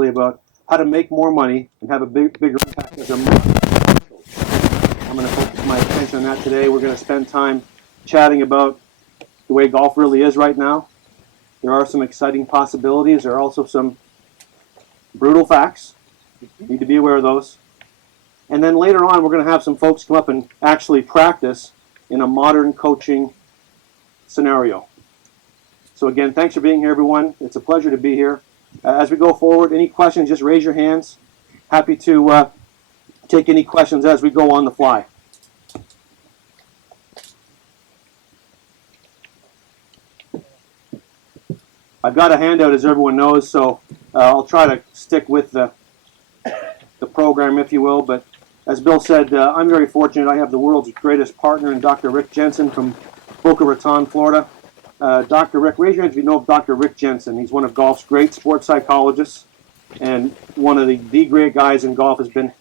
specifically about how to make more money and have a bigger impact as a marketing coach. I'm going to focus my attention on that today. We're going to spend time chatting about the way golf really is right now. There are some exciting possibilities. There are also some brutal facts. You need to be aware of those. And then later on, we're going to have some folks come up and actually practice in a modern coaching scenario. So again, thanks for being here, everyone. It's a pleasure to be here. As we go forward, any questions, just raise your hands. Happy to take any questions as we go on the fly. I've got a handout, as everyone knows, so I'll try to stick with the program, if you will. But as Bill said, I'm very fortunate. I have the world's greatest partner in Dr. Rick Jensen from Boca Raton, Florida. Dr. Rick, raise your hand if you know Dr. Rick Jensen. He's one of golf's great sports psychologists and one of the great guys in golf. Has been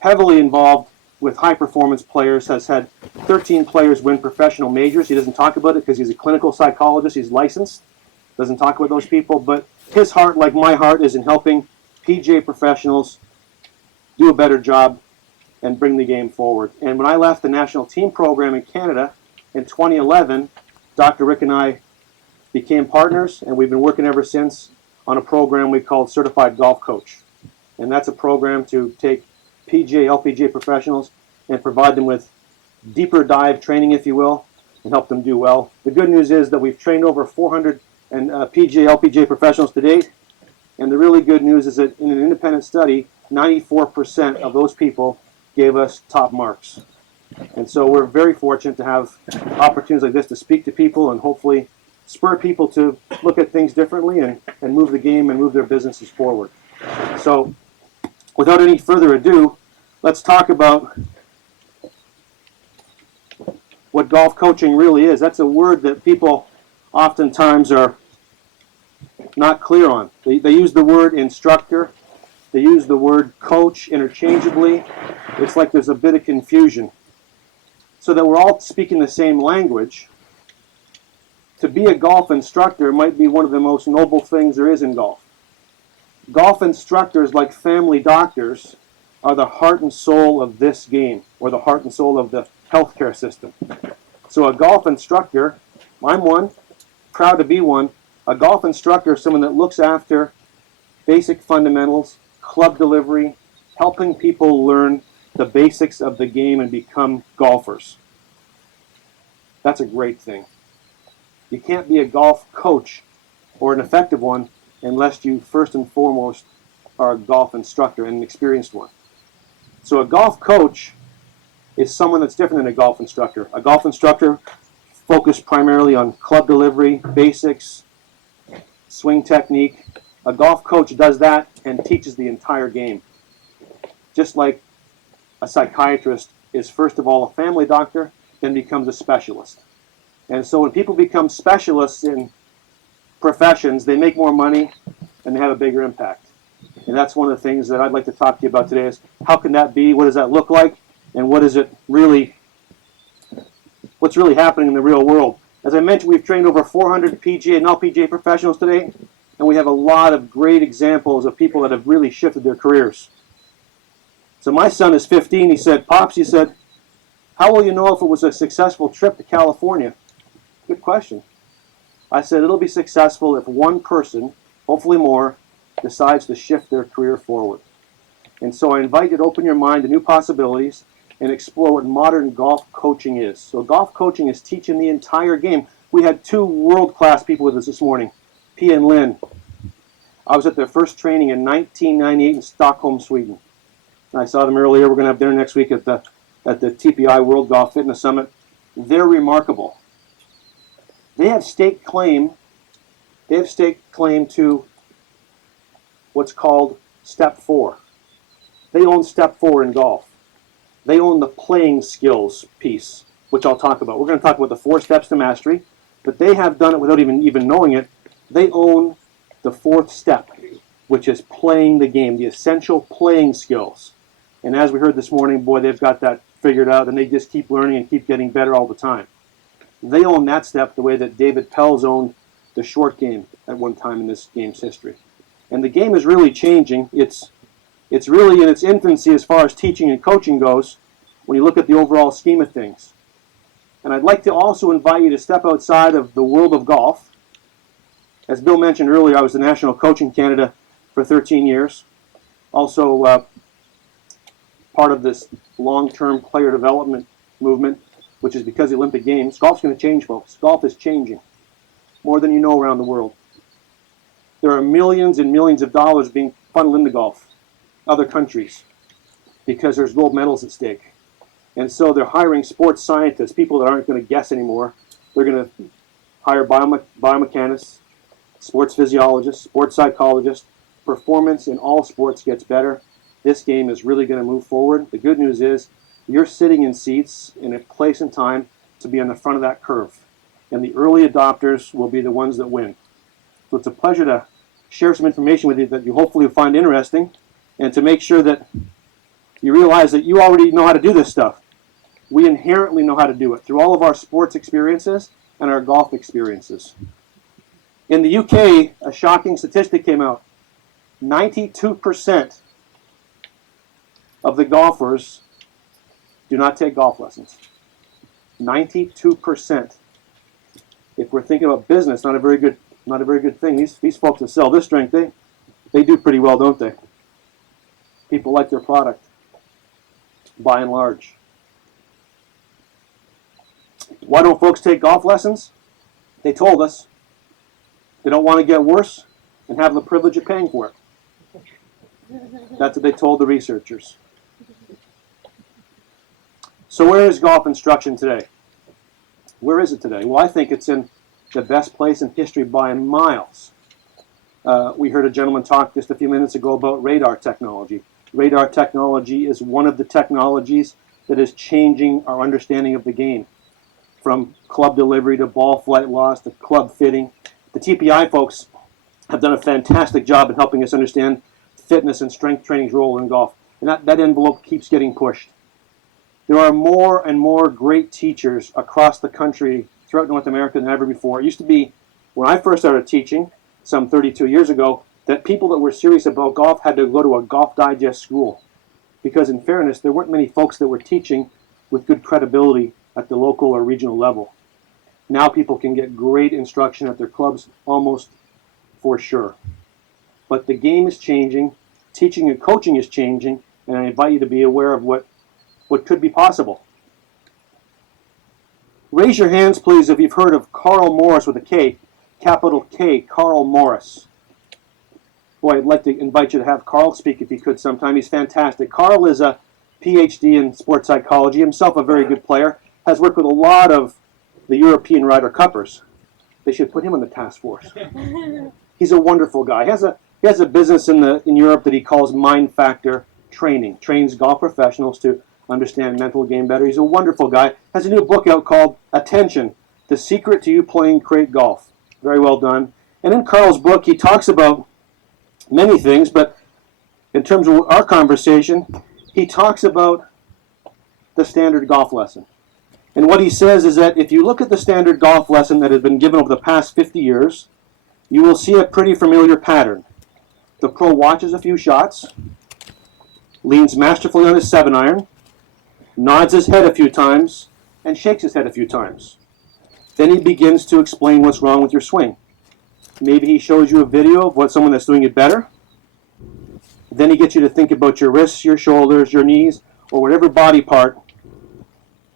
heavily involved with high-performance players, has had 13 players win professional majors. He doesn't talk about it because he's a clinical psychologist. He's licensed. Doesn't talk about those people. But his heart, like my heart, is in helping PGA professionals do a better job and bring the game forward. And when I left the national team program in Canada in 2011, Dr. Rick and I became partners, and we've been working ever since on a program we called Certified Golf Coach. And that's a program to take PGA, LPGA professionals and provide them with deeper dive training, if you will, and help them do well. The good news is that we've trained over 400 PGA, LPGA professionals to date. And the really good news is that in an independent study, 94% of those people gave us top marks. And so we're very fortunate to have opportunities like this to speak to people and hopefully spur people to look at things differently and move the game and move their businesses forward. So without any further ado, let's talk about what golf coaching really is. That's a word that people oftentimes are not clear on. They use the word instructor. They use the word coach interchangeably. It's like there's a bit of confusion. So that we're all speaking the same language, to be a golf instructor might be one of the most noble things there is in golf. Golf instructors, like family doctors, are the heart and soul of this game, or the heart and soul of the healthcare system. So a golf instructor, I'm one, proud to be one. A golf instructor is someone that looks after basic fundamentals, club delivery, helping people learn the basics of the game and become golfers. That's a great thing. You can't be a golf coach or an effective one unless you first and foremost are a golf instructor and an experienced one. So a golf coach is someone that's different than a golf instructor. A golf instructor focused primarily on club delivery, basics, swing technique. A golf coach does that and teaches the entire game. Just like a psychiatrist is first of all a family doctor, then becomes a specialist. And so when people become specialists in professions, they make more money and they have a bigger impact. And that's one of the things that I'd like to talk to you about today is how can that be, what does that look like, and what's really happening in the real world. As I mentioned, we've trained over 400 PGA and LPGA professionals today, and we have a lot of great examples of people that have really shifted their careers. So my son is 15. He said, Pops, he said, how will you know if it was a successful trip to California? Good question. I said, it'll be successful if one person, hopefully more, decides to shift their career forward. And so I invite you to open your mind to new possibilities and explore what modern golf coaching is. So golf coaching is teaching the entire game. We had two world-class people with us this morning, P and Lynn. I was at their first training in 1998 in Stockholm, Sweden. I saw them earlier. We're going to have dinner next week at the TPI World Golf Fitness Summit. They're remarkable. They have stake claim to what's called step 4. They own step 4 in golf. They own the playing skills piece, which I'll talk about. We're going to talk about the 4 steps to mastery, but they have done it without even knowing it. They own the 4th step, which is playing the game, the essential playing skills. And as we heard this morning, boy, they've got that figured out, and they just keep learning and keep getting better all the time. They own that step the way that David Pels owned the short game at one time in this game's history. And the game is really changing. It's really in its infancy as far as teaching and coaching goes when you look at the overall scheme of things. And I'd like to also invite you to step outside of the world of golf. As Bill mentioned earlier, I was the national coach in Canada for 13 years. Also part of this long-term player development movement, which is because of the Olympic Games. Golf's going to change, folks. Golf is changing more than you know around the world. There are millions and millions of dollars being funneled into golf, other countries, because there's gold medals at stake. And so they're hiring sports scientists, people that aren't going to guess anymore. They're going to hire biomechanists, sports physiologists, sports psychologists. Performance in all sports gets better. This game is really going to move forward. The good news is you're sitting in seats in a place and time to be on the front of that curve. And the early adopters will be the ones that win. So it's a pleasure to share some information with you that you hopefully will find interesting, and to make sure that you realize that you already know how to do this stuff. We inherently know how to do it through all of our sports experiences and our golf experiences. In the UK, a shocking statistic came out. 92% of the golfers do not take golf lessons. 92%. If we're thinking about business, not a very good thing. These folks that sell this drink, they do pretty well, don't they? People like their product, by and large. Why don't folks take golf lessons? They told us they don't want to get worse and have the privilege of paying for it. That's what they told the researchers. So where is golf instruction today? Where is it today? Well, I think it's in the best place in history by miles. We heard a gentleman talk just a few minutes ago about radar technology. Radar technology is one of the technologies that is changing our understanding of the game, from club delivery to ball flight loss to club fitting. The TPI folks have done a fantastic job in helping us understand fitness and strength training's role in golf. And that envelope keeps getting pushed. There are more and more great teachers across the country, throughout North America, than ever before. It used to be, when I first started teaching, some 32 years ago, that people that were serious about golf had to go to a Golf Digest school. Because in fairness, there weren't many folks that were teaching with good credibility at the local or regional level. Now people can get great instruction at their clubs almost for sure. But the game is changing, teaching and coaching is changing, and I invite you to be aware of what could be possible. Raise your hands, please, if you've heard of Carl Morris with a K, capital K, Carl Morris. Boy, I'd like to invite you to have Carl speak if he could sometime. He's fantastic. Carl is a PhD in sports psychology, himself a very good player, has worked with a lot of the European Ryder Cuppers. They should put him on the task force. He's a wonderful guy. He has a business in Europe that he calls Mind Factor Training. Trains golf professionals to understand mental game better. He's a wonderful guy. Has a new book out called Attention, The Secret to You Playing Great Golf. Very well done. And in Carl's book, he talks about many things, but in terms of our conversation, he talks about the standard golf lesson. And what he says is that if you look at the standard golf lesson that has been given over the past 50 years, you will see a pretty familiar pattern. The pro watches a few shots, leans masterfully on his 7-iron, nods his head a few times, and shakes his head a few times. Then he begins to explain what's wrong with your swing. Maybe he shows you a video of someone that's doing it better. Then he gets you to think about your wrists, your shoulders, your knees, or whatever body part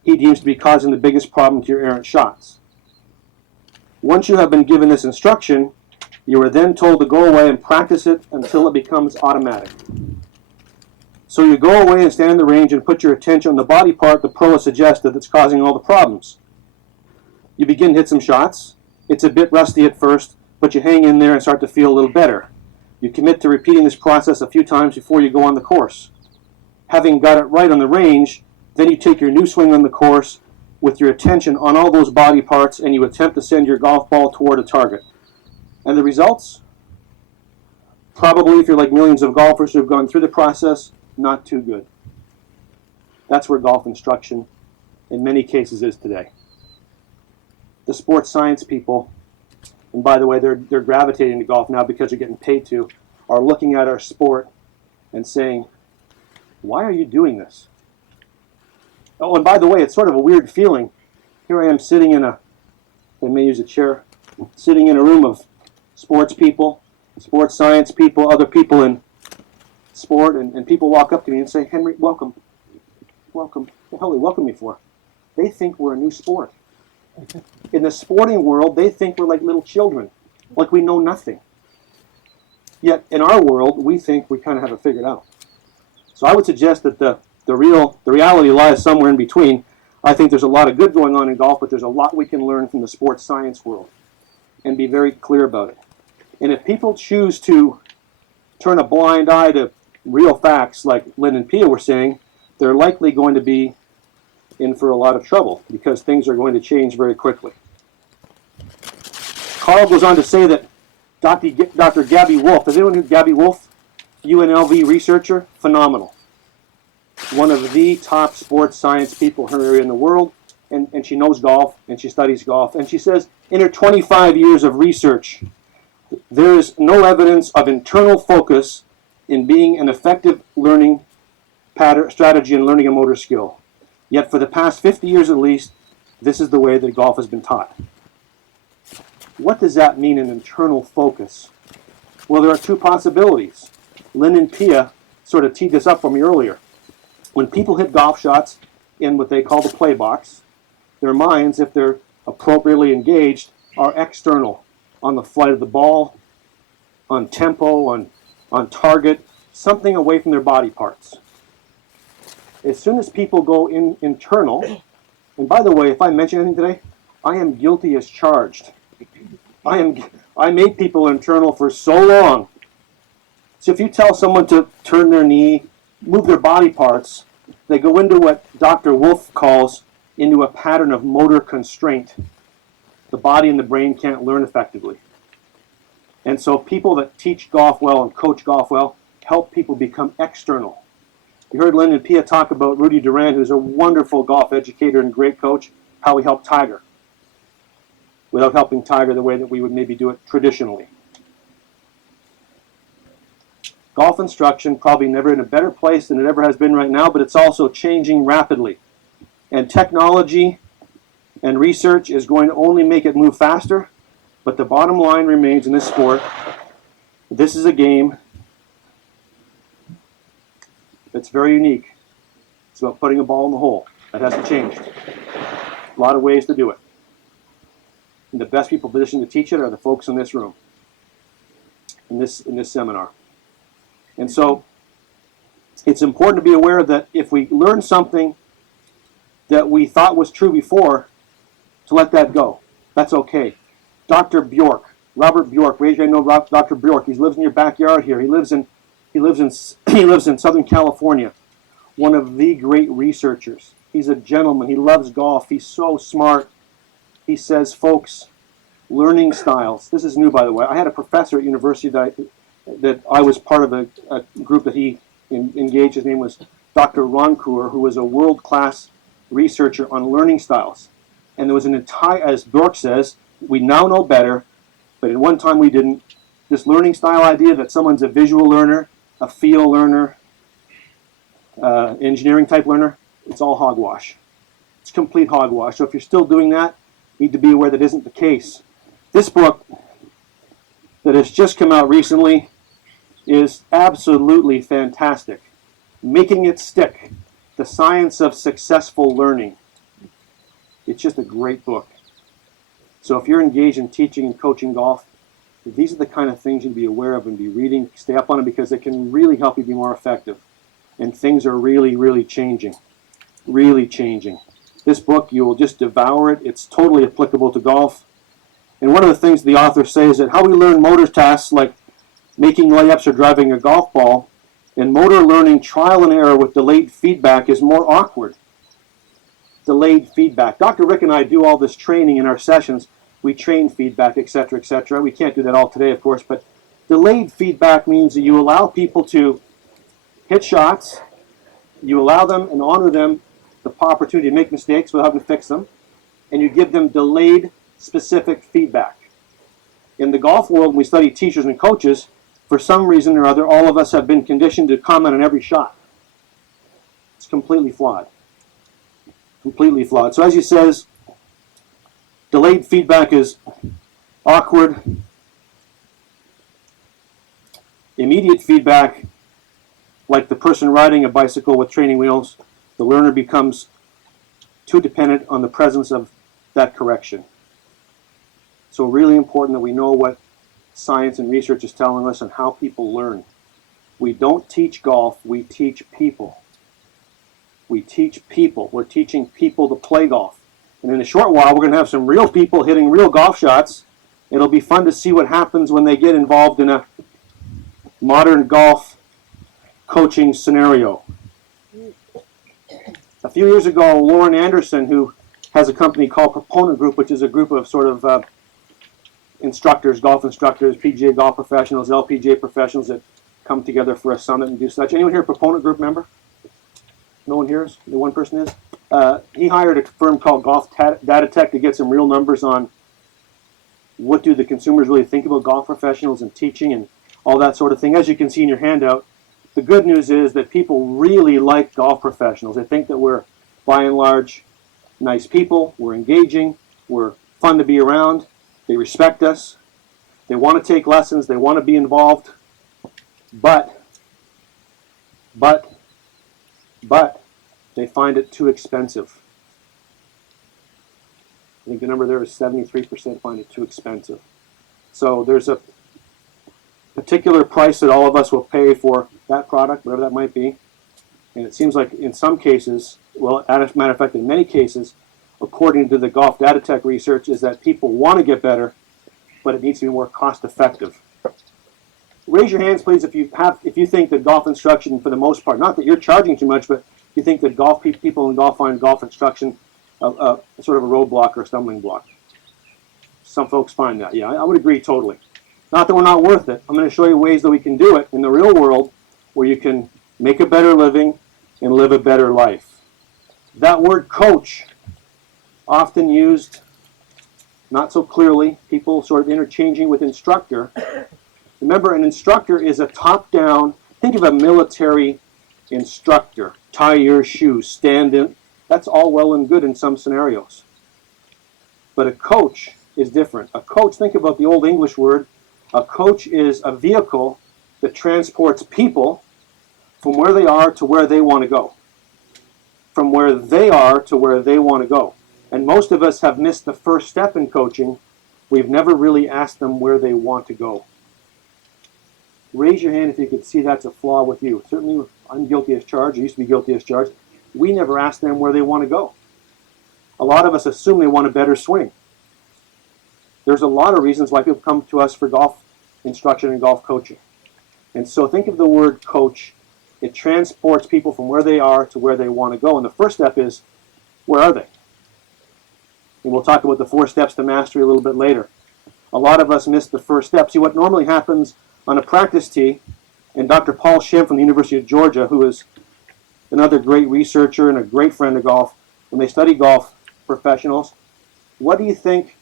he deems to be causing the biggest problem to your errant shots. Once you have been given this instruction, you are then told to go away and practice it until it becomes automatic. So you go away and stand in the range and put your attention on the body part the pro has suggested that's causing all the problems. You begin to hit some shots. It's a bit rusty at first, but you hang in there and start to feel a little better. You commit to repeating this process a few times before you go on the course. Having got it right on the range, then you take your new swing on the course with your attention on all those body parts, and you attempt to send your golf ball toward a target. And the results? Probably, if you're like millions of golfers who have gone through the process, not too good. That's where golf instruction in many cases is today. The sports science people, and by the way, they're gravitating to golf now because they're getting paid to, are looking at our sport and saying, why are you doing this? Oh, and by the way, it's sort of a weird feeling. Here I am sitting in a, I may use a chair, sitting in a room of sports people, sports science people, other people in sport, and people walk up to me and say, Henry, welcome. Welcome. What the hell do they welcome me for? They think we're a new sport. In the sporting world, they think we're like little children, like we know nothing. Yet in our world, we think we kind of have it figured out. So I would suggest that the reality lies somewhere in between. I think there's a lot of good going on in golf, but there's a lot we can learn from the sports science world and be very clear about it. And if people choose to turn a blind eye to real facts like Lynn and Pia were saying, they're likely going to be in for a lot of trouble because things are going to change very quickly. Carl goes on to say that Dr. Gabby Wolf, does anyone know Gabby Wolf? UNLV researcher, phenomenal. One of the top sports science people in her area in the world, and she knows golf, and she studies golf, and she says in her 25 years of research, there is no evidence of internal focus in being an effective learning pattern, strategy in learning a motor skill. Yet for the past 50 years at least, this is the way that golf has been taught. What does that mean, an internal focus? Well, there are two possibilities. Lynn and Pia sort of teed this up for me earlier. When people hit golf shots in what they call the play box, their minds, if they're appropriately engaged, are external on the flight of the ball, on tempo, on target, something away from their body parts. As soon as people go internal, and by the way, if I mention anything today, I am guilty as charged. I made people internal for so long. So if you tell someone to turn their knee, move their body parts, they go into what Dr. Wolf calls into a pattern of motor constraint. The body and the brain can't learn effectively. And so people that teach golf well and coach golf well help people become external. You heard Lynn and Pia talk about Rudy Duran, who's a wonderful golf educator and great coach, how he helped Tiger, without helping Tiger the way that we would maybe do it traditionally. Golf instruction probably never in a better place than it ever has been right now, but it's also changing rapidly. And technology and research is going to only make it move faster, but the bottom line remains in this sport, this is a game that's very unique. It's about putting a ball in the hole. That hasn't changed. A lot of ways to do it. And the best people positioned to teach it are the folks in this room, in this seminar. And so it's important to be aware that if we learn something that we thought was true before, to let that go. That's okay. Dr. Bjork, Robert Bjork, raise your hand, know Dr. Bjork. He lives in your backyard here. He lives in Southern California. One of the great researchers. He's a gentleman. He loves golf. He's so smart. He says, folks, learning styles. This is new, by the way. I had a professor at university that I was part of a group that he engaged. His name was Dr. Roncourt, who was a world-class researcher on learning styles. And there was an entire, as Bjork says, we now know better, but at one time we didn't. This learning style idea that someone's a visual learner, a feel learner, engineering type learner, it's all hogwash. It's complete hogwash. So if you're still doing that, you need to be aware that isn't the case. This book that has just come out recently is absolutely fantastic. Making It Stick, The Science of Successful Learning. It's just a great book. So if you're engaged in teaching and coaching golf, these are the kind of things you need to be aware of and be reading, stay up on them, because it can really help you be more effective. And things are really, really changing. Really changing. This book, you will just devour it. It's totally applicable to golf. And one of the things the author says is that how we learn motor tasks like making layups or driving a golf ball, and motor learning trial and error with delayed feedback is more awkward. Delayed feedback. Dr. Rick and I do all this training in our sessions. We train feedback, etc., etc. We can't do that all today, of course, but delayed feedback means that you allow people to hit shots, you allow them and honor them the opportunity to make mistakes without having to fix them, and you give them delayed specific feedback. In the golf world, when we study teachers and coaches, for some reason or other, all of us have been conditioned to comment on every shot. It's completely flawed. Completely flawed. So as he says, delayed feedback is awkward. Immediate feedback, like the person riding a bicycle with training wheels, the learner becomes too dependent on the presence of that correction. So really important that we know what science and research is telling us and how people learn. We don't teach golf, we teach people. We teach people. We're teaching people to play golf. And in a short while, we're going to have some real people hitting real golf shots. It'll be fun to see what happens when they get involved in a modern golf coaching scenario. A few years ago, Lauren Anderson, who has a company called Proponent Group, which is a group of sort of instructors, golf instructors, PGA golf professionals, LPGA professionals that come together for a summit and do such. Anyone here a Proponent Group member? No one here is? The one person is? He hired a firm called Golf Data Tech to get some real numbers on what do the consumers really think about golf professionals and teaching and all that sort of thing. As you can see in your handout, the good news is that people really like golf professionals. They think that we're, by and large, nice people, we're engaging, we're fun to be around, they respect us, they want to take lessons, they want to be involved, but they find it too expensive. I think the number there is 73% find it too expensive. So there's a particular price that all of us will pay for that product, whatever that might be. And it seems like in some cases, well, as a matter of fact, in many cases, according to the Golf Data Tech research, is that people want to get better, but it needs to be more cost effective. Raise your hands, please, if you think that golf instruction, for the most part, not that you're charging too much, but you think that golf people in golf find golf instruction sort of a roadblock or a stumbling block. Some folks find that. Yeah, I would agree totally. Not that we're not worth it. I'm going to show you ways that we can do it in the real world where you can make a better living and live a better life. That word coach, often used not so clearly, people sort of interchanging with instructor. Remember, an instructor is a top-down, think of a military instructor. Tie your shoes, stand in. That's all well and good in some scenarios. But a coach is different. A coach, think about the old English word. A coach is a vehicle that transports people from where they are to where they want to go. From where they are to where they want to go. And most of us have missed the first step in coaching. We've never really asked them where they want to go. Raise your hand if you could see that's a flaw with you. Certainly, I'm guilty as charged. I used to be guilty as charged. We never ask them where they want to go. A lot of us assume they want a better swing. There's a lot of reasons why people come to us for golf instruction and golf coaching. And so think of the word coach. It transports people from where they are to where they want to go. And the first step is, where are they? And we'll talk about the 4 steps to mastery a little bit later. A lot of us miss the first step. See, what normally happens on a practice tee, and Dr. Paul Schimm from the University of Georgia, who is another great researcher and a great friend of golf, when they study golf professionals, what do you think?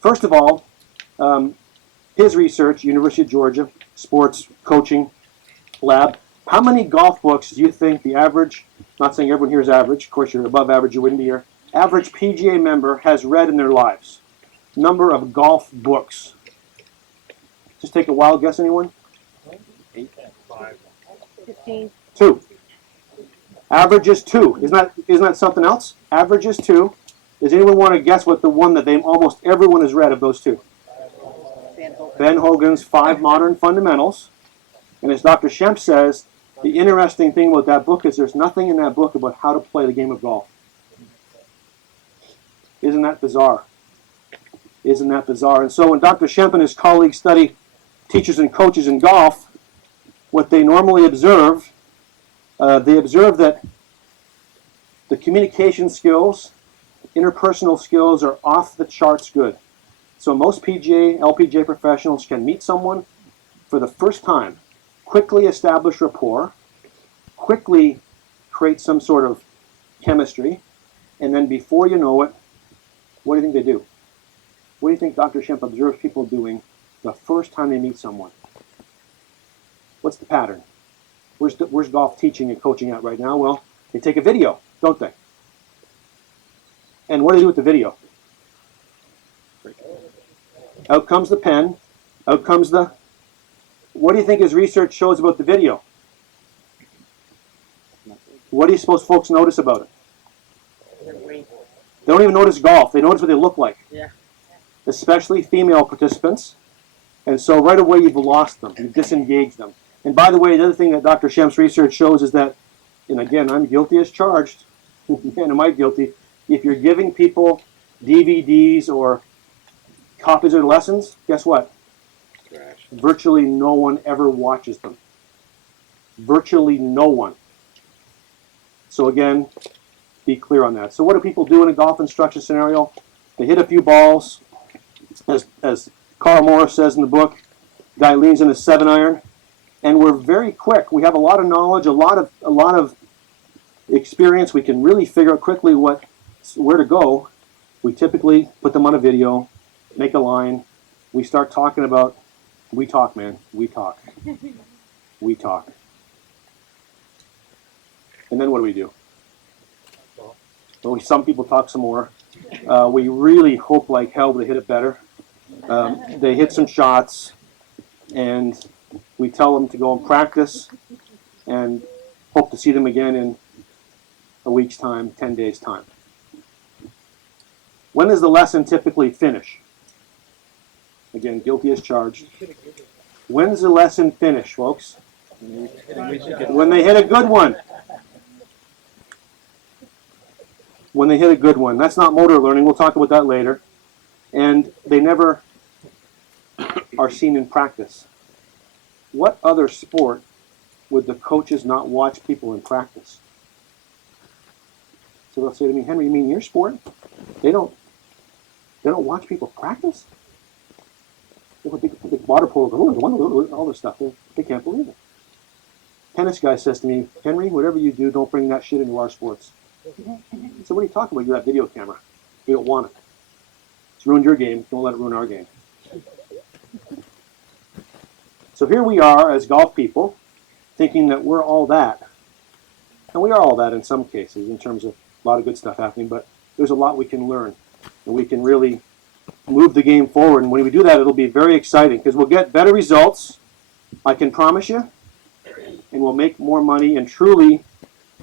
First of all, his research, University of Georgia, sports coaching lab, how many golf books do you think the average, not saying everyone here is average, of course you're above average, you wouldn't be here, average PGA member has read in their lives? Number of golf books. Just take a wild guess, anyone? 8, 5, 15. 2. Average is 2. Isn't that something else? Average is 2. Does anyone want to guess what the one that almost everyone has read of those 2? Ben Hogan's 5 Modern Fundamentals. And as Dr. Schimm says, the interesting thing about that book is there's nothing in that book about how to play the game of golf. Isn't that bizarre? Isn't that bizarre? And so when Dr. Schimm and his colleagues study teachers and coaches in golf, what they normally observe, they observe that the communication skills, interpersonal skills are off the charts good. So most PGA, LPGA professionals can meet someone for the first time, quickly establish rapport, quickly create some sort of chemistry, and then before you know it, what do you think they do? What do you think Dr. Schimm observes people doing the first time they meet someone? What's the pattern? Where's golf teaching and coaching at right now? Well, they take a video, don't they? And what do they do with the video? Out comes the pen. Out comes the... What do you think his research shows about the video? What do you suppose folks notice about it? They don't even notice golf. They notice what they look like. Yeah. Especially female participants. And so right away you've lost them. You've disengaged them. And by the way, the other thing that Dr. Shemp's research shows is that, and again, I'm guilty as charged. Man, am I guilty. If you're giving people DVDs or copies of lessons, guess what? Trash. Virtually no one ever watches them. Virtually no one. So again, be clear on that. So what do people do in a golf instruction scenario? They hit a few balls. As Carl Morris says in the book, guy leans in a 7-iron, and we're very quick. We have a lot of knowledge, a lot of experience. We can really figure out quickly where to go. We typically put them on a video, make a line. We start talking about, we talk, man. We talk. We talk. And then what do? Well, some people talk some more. We really hope like hell to hit it better. They hit some shots, and we tell them to go and practice and hope to see them again in a week's time, 10 days' time. When does the lesson typically finish? Again, guilty as charged. When's the lesson finish, folks? When they hit a good one. When they hit a good one. That's not motor learning. We'll talk about that later. And they never are seen in practice. What other sport would the coaches not watch people in practice? So they'll say to me, Henry, you mean your sport? They don't watch people practice? They put big water polo, all this stuff. They can't believe it. Tennis guy says to me, Henry, whatever you do, don't bring that shit into our sports. So what are you talking about? You have video camera. We don't want it. It's ruined your game. Don't let it ruin our game. So here we are as golf people thinking that we're all that. And we are all that in some cases in terms of a lot of good stuff happening, but there's a lot we can learn. And we can really move the game forward. And when we do that, it'll be very exciting because we'll get better results, I can promise you, and we'll make more money and truly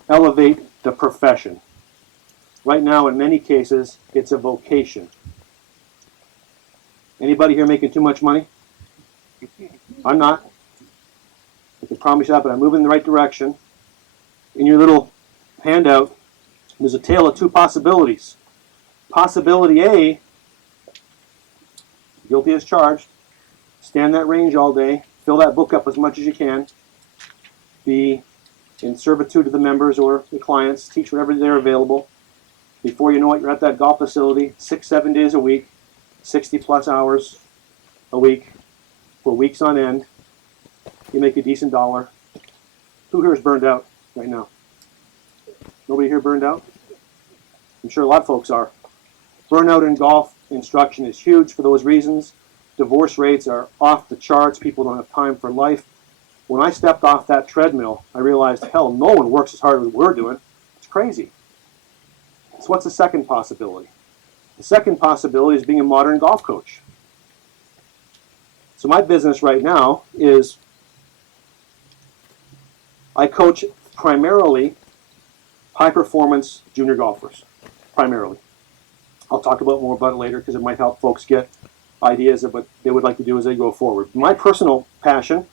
elevate the profession. Right now, in many cases, it's a vocation. Anybody here making too much money? I'm not. I can promise you that, but I'm moving in the right direction. In your little handout, there's a tale of two possibilities. Possibility A, guilty as charged, stand that range all day, fill that book up as much as you can, be in servitude to the members or the clients, teach whenever they're available. Before you know it, you're at that golf facility 6-7 days a week, 60 plus hours a week for weeks on end. You make a decent dollar. Who here is burned out right now? Nobody here burned out? I'm sure a lot of folks are. Burnout in golf instruction is huge for those reasons. Divorce rates are off the charts. People don't have time for life. When I stepped off that treadmill, I realized, hell, no one works as hard as we're doing. It's crazy. So what's the second possibility? The second possibility is being a modern golf coach. So my business right now is I coach primarily high-performance junior golfers, primarily. I'll talk more about it later because it might help folks get ideas of what they would like to do as they go forward. My personal passion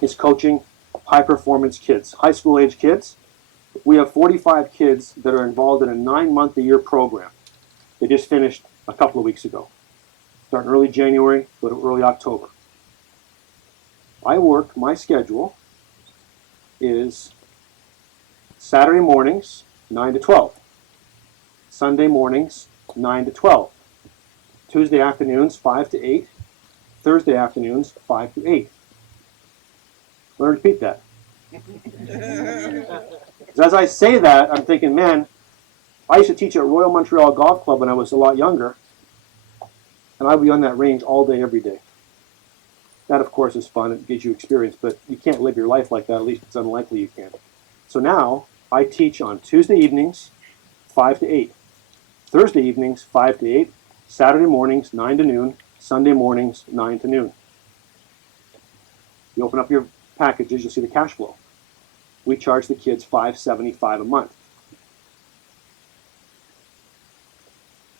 is coaching high-performance kids, high school-age kids. We have 45 kids that are involved in a 9-month-a-year program. They just finished a couple of weeks ago. Starting early January, go to early October. My schedule is Saturday mornings, 9 to 12. Sunday mornings, 9 to 12. Tuesday afternoons, 5 to 8. Thursday afternoons, 5 to 8. Let me repeat that. As I say that, I'm thinking, man, I used to teach at Royal Montreal Golf Club when I was a lot younger, and I'd be on that range all day, every day. That, of course, is fun. It gives you experience, but you can't live your life like that. At least it's unlikely you can. So now I teach on Tuesday evenings, 5 to 8. Thursday evenings, 5 to 8. Saturday mornings, 9 to noon. Sunday mornings, 9 to noon. You open up your packages, you'll see the cash flow. We charge the kids $575 a month.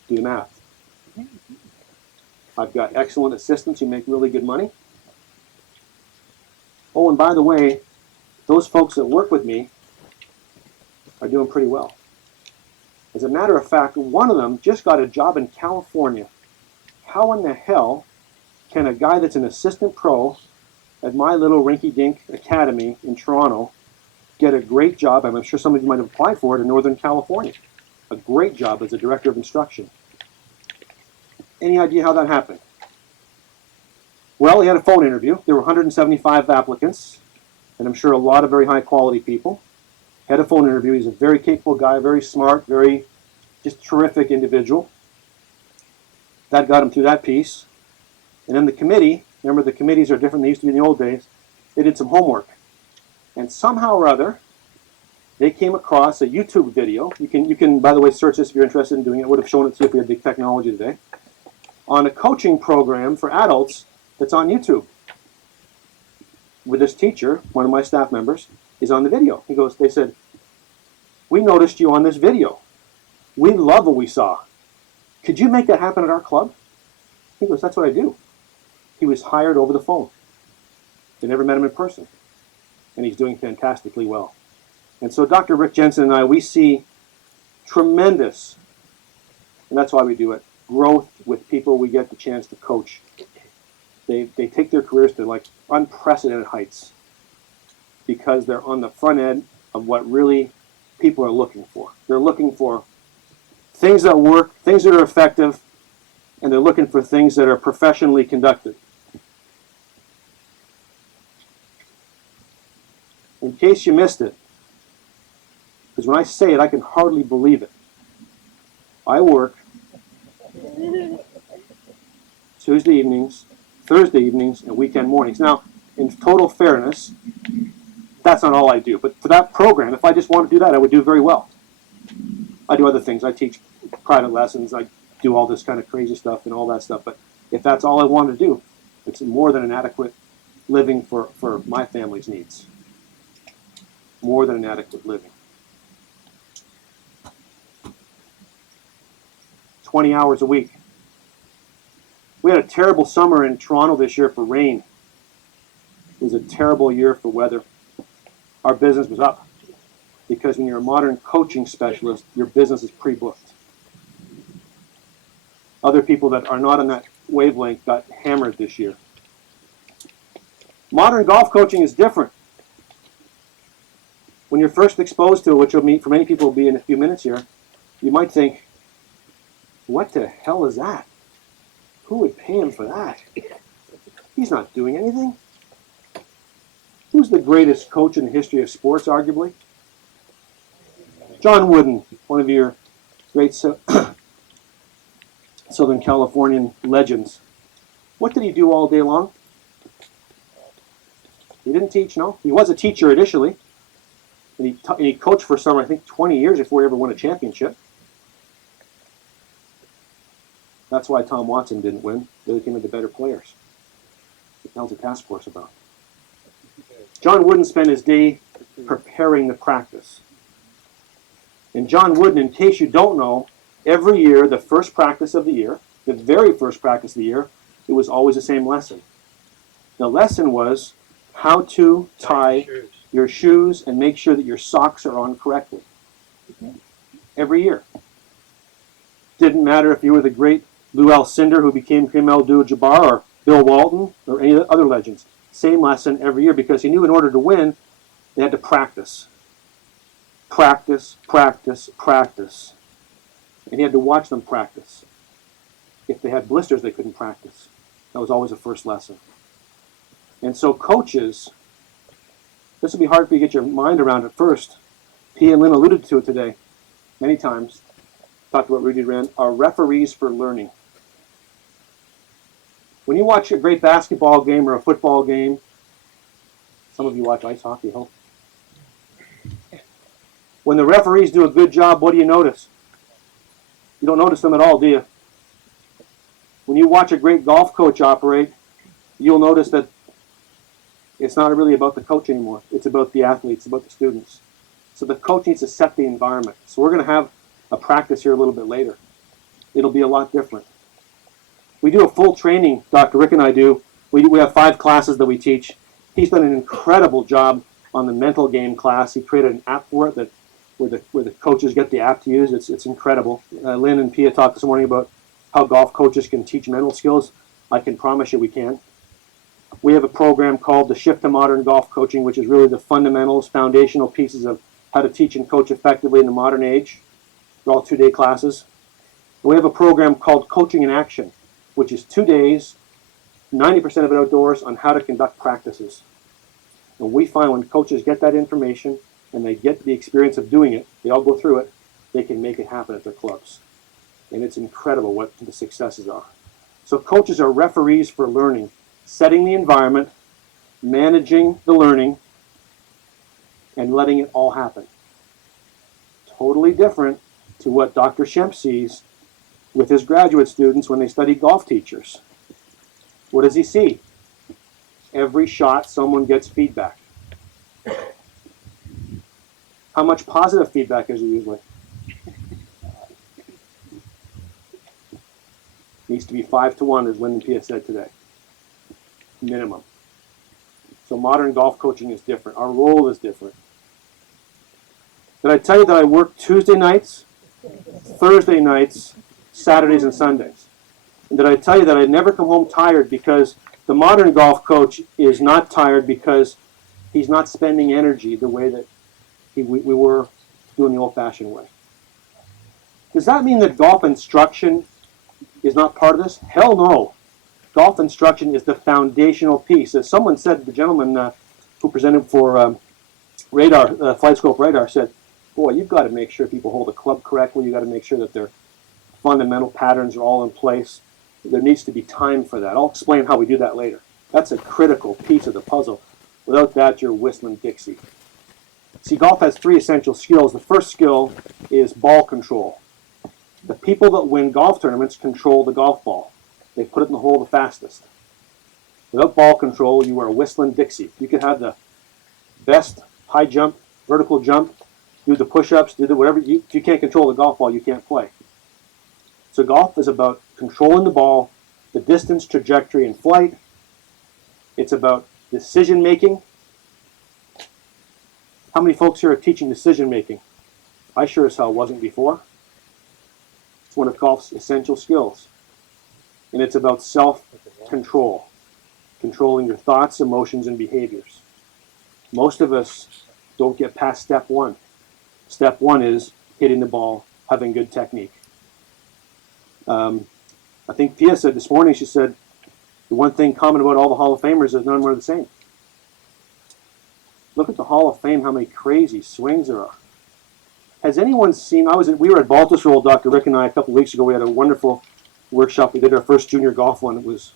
Do the math. I've got excellent assistants who make really good money. Oh, and by the way, those folks that work with me are doing pretty well. As a matter of fact, one of them just got a job in California. How in the hell can a guy that's an assistant pro at my little rinky-dink academy in Toronto get a great job? I'm sure some of you might have applied for it in Northern California. A great job as a director of instruction. Any idea how that happened? Well, he had a phone interview. There were 175 applicants, and I'm sure a lot of very high-quality people. He had a phone interview. He's a very capable guy, very smart, very just terrific individual. That got him through that piece. And then the committee, remember the committees are different than they used to be in the old days, they did some homework. And somehow or other, they came across a YouTube video. You can, by the way, search this if you're interested in doing it. I would have shown it to you if we had big technology today. On a coaching program for adults that's on YouTube. With this teacher, one of my staff members, is on the video. They said, we noticed you on this video. We love what we saw. Could you make that happen at our club? He goes, that's what I do. He was hired over the phone. They never met him in person. And he's doing fantastically well. And so Dr. Rick Jensen and I, we see tremendous, and that's why we do it, growth with people we get the chance to coach. They take their careers to like unprecedented heights because they're on the front end of what really people are looking for. They're looking for things that work, things that are effective, and they're looking for things that are professionally conducted. In case you missed it, because when I say it, I can hardly believe it. I work Tuesday evenings, Thursday evenings, and weekend mornings. Now, in total fairness, that's not all I do. But for that program, if I just want to do that, I would do very well. I do other things. I teach private lessons. I do all this kind of crazy stuff and all that stuff. But if that's all I want to do, it's more than an adequate living for my family's needs. More than an adequate living. 20 hours a week. We had a terrible summer in Toronto this year for rain. It was a terrible year for weather. Our business was up because when you're a modern coaching specialist, your business is pre-booked. Other people that are not on that wavelength got hammered this year. Modern golf coaching is different. When you're first exposed to it, which will meet for many people will be in a few minutes here, you might think, what the hell is that? Who would pay him for that? He's not doing anything. Who's the greatest coach in the history of sports, arguably? John Wooden, one of your great Southern Californian legends. What did he do all day long? He didn't teach, no. He was a teacher initially. And he coached for some, I think, 20 years before he ever won a championship. That's why Tom Watson didn't win. They became the better players. What the hell's a task force about? John Wooden spent his day preparing the practice. And John Wooden, in case you don't know, every year, the first practice of the year, the very first practice of the year, it was always the same lesson. The lesson was how to tie your shoes and make sure that your socks are on correctly. Every year. Didn't matter if you were the great Lou Alcindor who became Kareem Abdul-Jabbar or Bill Walton or any other legends. Same lesson every year because he knew in order to win, they had to practice. Practice, practice, practice. And he had to watch them practice. If they had blisters, they couldn't practice. That was always the first lesson. And so coaches, this will be hard for you to get your mind around at first. P. and Lynn alluded to it today many times. Talked about Rudy Rand, are referees for learning. When you watch a great basketball game or a football game, some of you watch ice hockey, I hope. When the referees do a good job, what do you notice? You don't notice them at all, do you? When you watch a great golf coach operate, you'll notice that it's not really about the coach anymore. It's about the athletes, it's about the students. So the coach needs to set the environment. So we're going to have a practice here a little bit later. It'll be a lot different. We do a full training, Dr. Rick and I do. We have 5 classes that we teach. He's done an incredible job on the mental game class. He created an app for it where the coaches get the app to use. It's incredible. Lynn and Pia talked this morning about how golf coaches can teach mental skills. I can promise you we can. We have a program called the Shift to Modern Golf Coaching, which is really the fundamentals, foundational pieces of how to teach and coach effectively in the modern age. They're all 2-day classes. And we have a program called Coaching in Action, which is 2 days, 90% of it outdoors, on how to conduct practices. And we find when coaches get that information and they get the experience of doing it, they all go through it, they can make it happen at their clubs. And it's incredible what the successes are. So coaches are referees for learning, setting the environment, managing the learning, and letting it all happen. Totally different to what Dr. Shemp sees with his graduate students when they study golf teachers. What does he see? Every shot, someone gets feedback. How much positive feedback is there usually? Needs to be 5-to-1, as Lynn and Pia said today. Minimum. So modern golf coaching is different. Our role is different. Did I tell you that I work Tuesday nights, Thursday nights, Saturdays and Sundays? And did I tell you that I never come home tired, because the modern golf coach is not tired because he's not spending energy the way that we were doing the old-fashioned way. Does that mean that golf instruction is not part of this? Hell no. Golf instruction is the foundational piece. As someone said, the gentleman who presented for radar, Flight Scope Radar, said, boy, you've got to make sure people hold the club correctly. You've got to make sure that their fundamental patterns are all in place. There needs to be time for that. I'll explain how we do that later. That's a critical piece of the puzzle. Without that, you're whistling Dixie. See, golf has 3 essential skills. The first skill is ball control. The people that win golf tournaments control the golf ball. They put it in the hole the fastest. Without ball control, you are whistling Dixie. You could have the best high jump, vertical jump, do the push-ups, do the whatever. If you can't control the golf ball, you can't play. So golf is about controlling the ball, the distance, trajectory, and flight. It's about decision-making. How many folks here are teaching decision-making? I sure as hell wasn't before. It's one of golf's essential skills. And it's about self-control, controlling your thoughts, emotions, and behaviors. Most of us don't get past step 1. Step 1 is hitting the ball, having good technique. I think Pia said this morning, she said, the one thing common about all the Hall of Famers is none were the same. Look at the Hall of Fame, how many crazy swings there are. Has anyone seen, we were at Baltusrol, Dr. Rick and I, a couple of weeks ago. We had a wonderful workshop. We did our first junior golf one. It was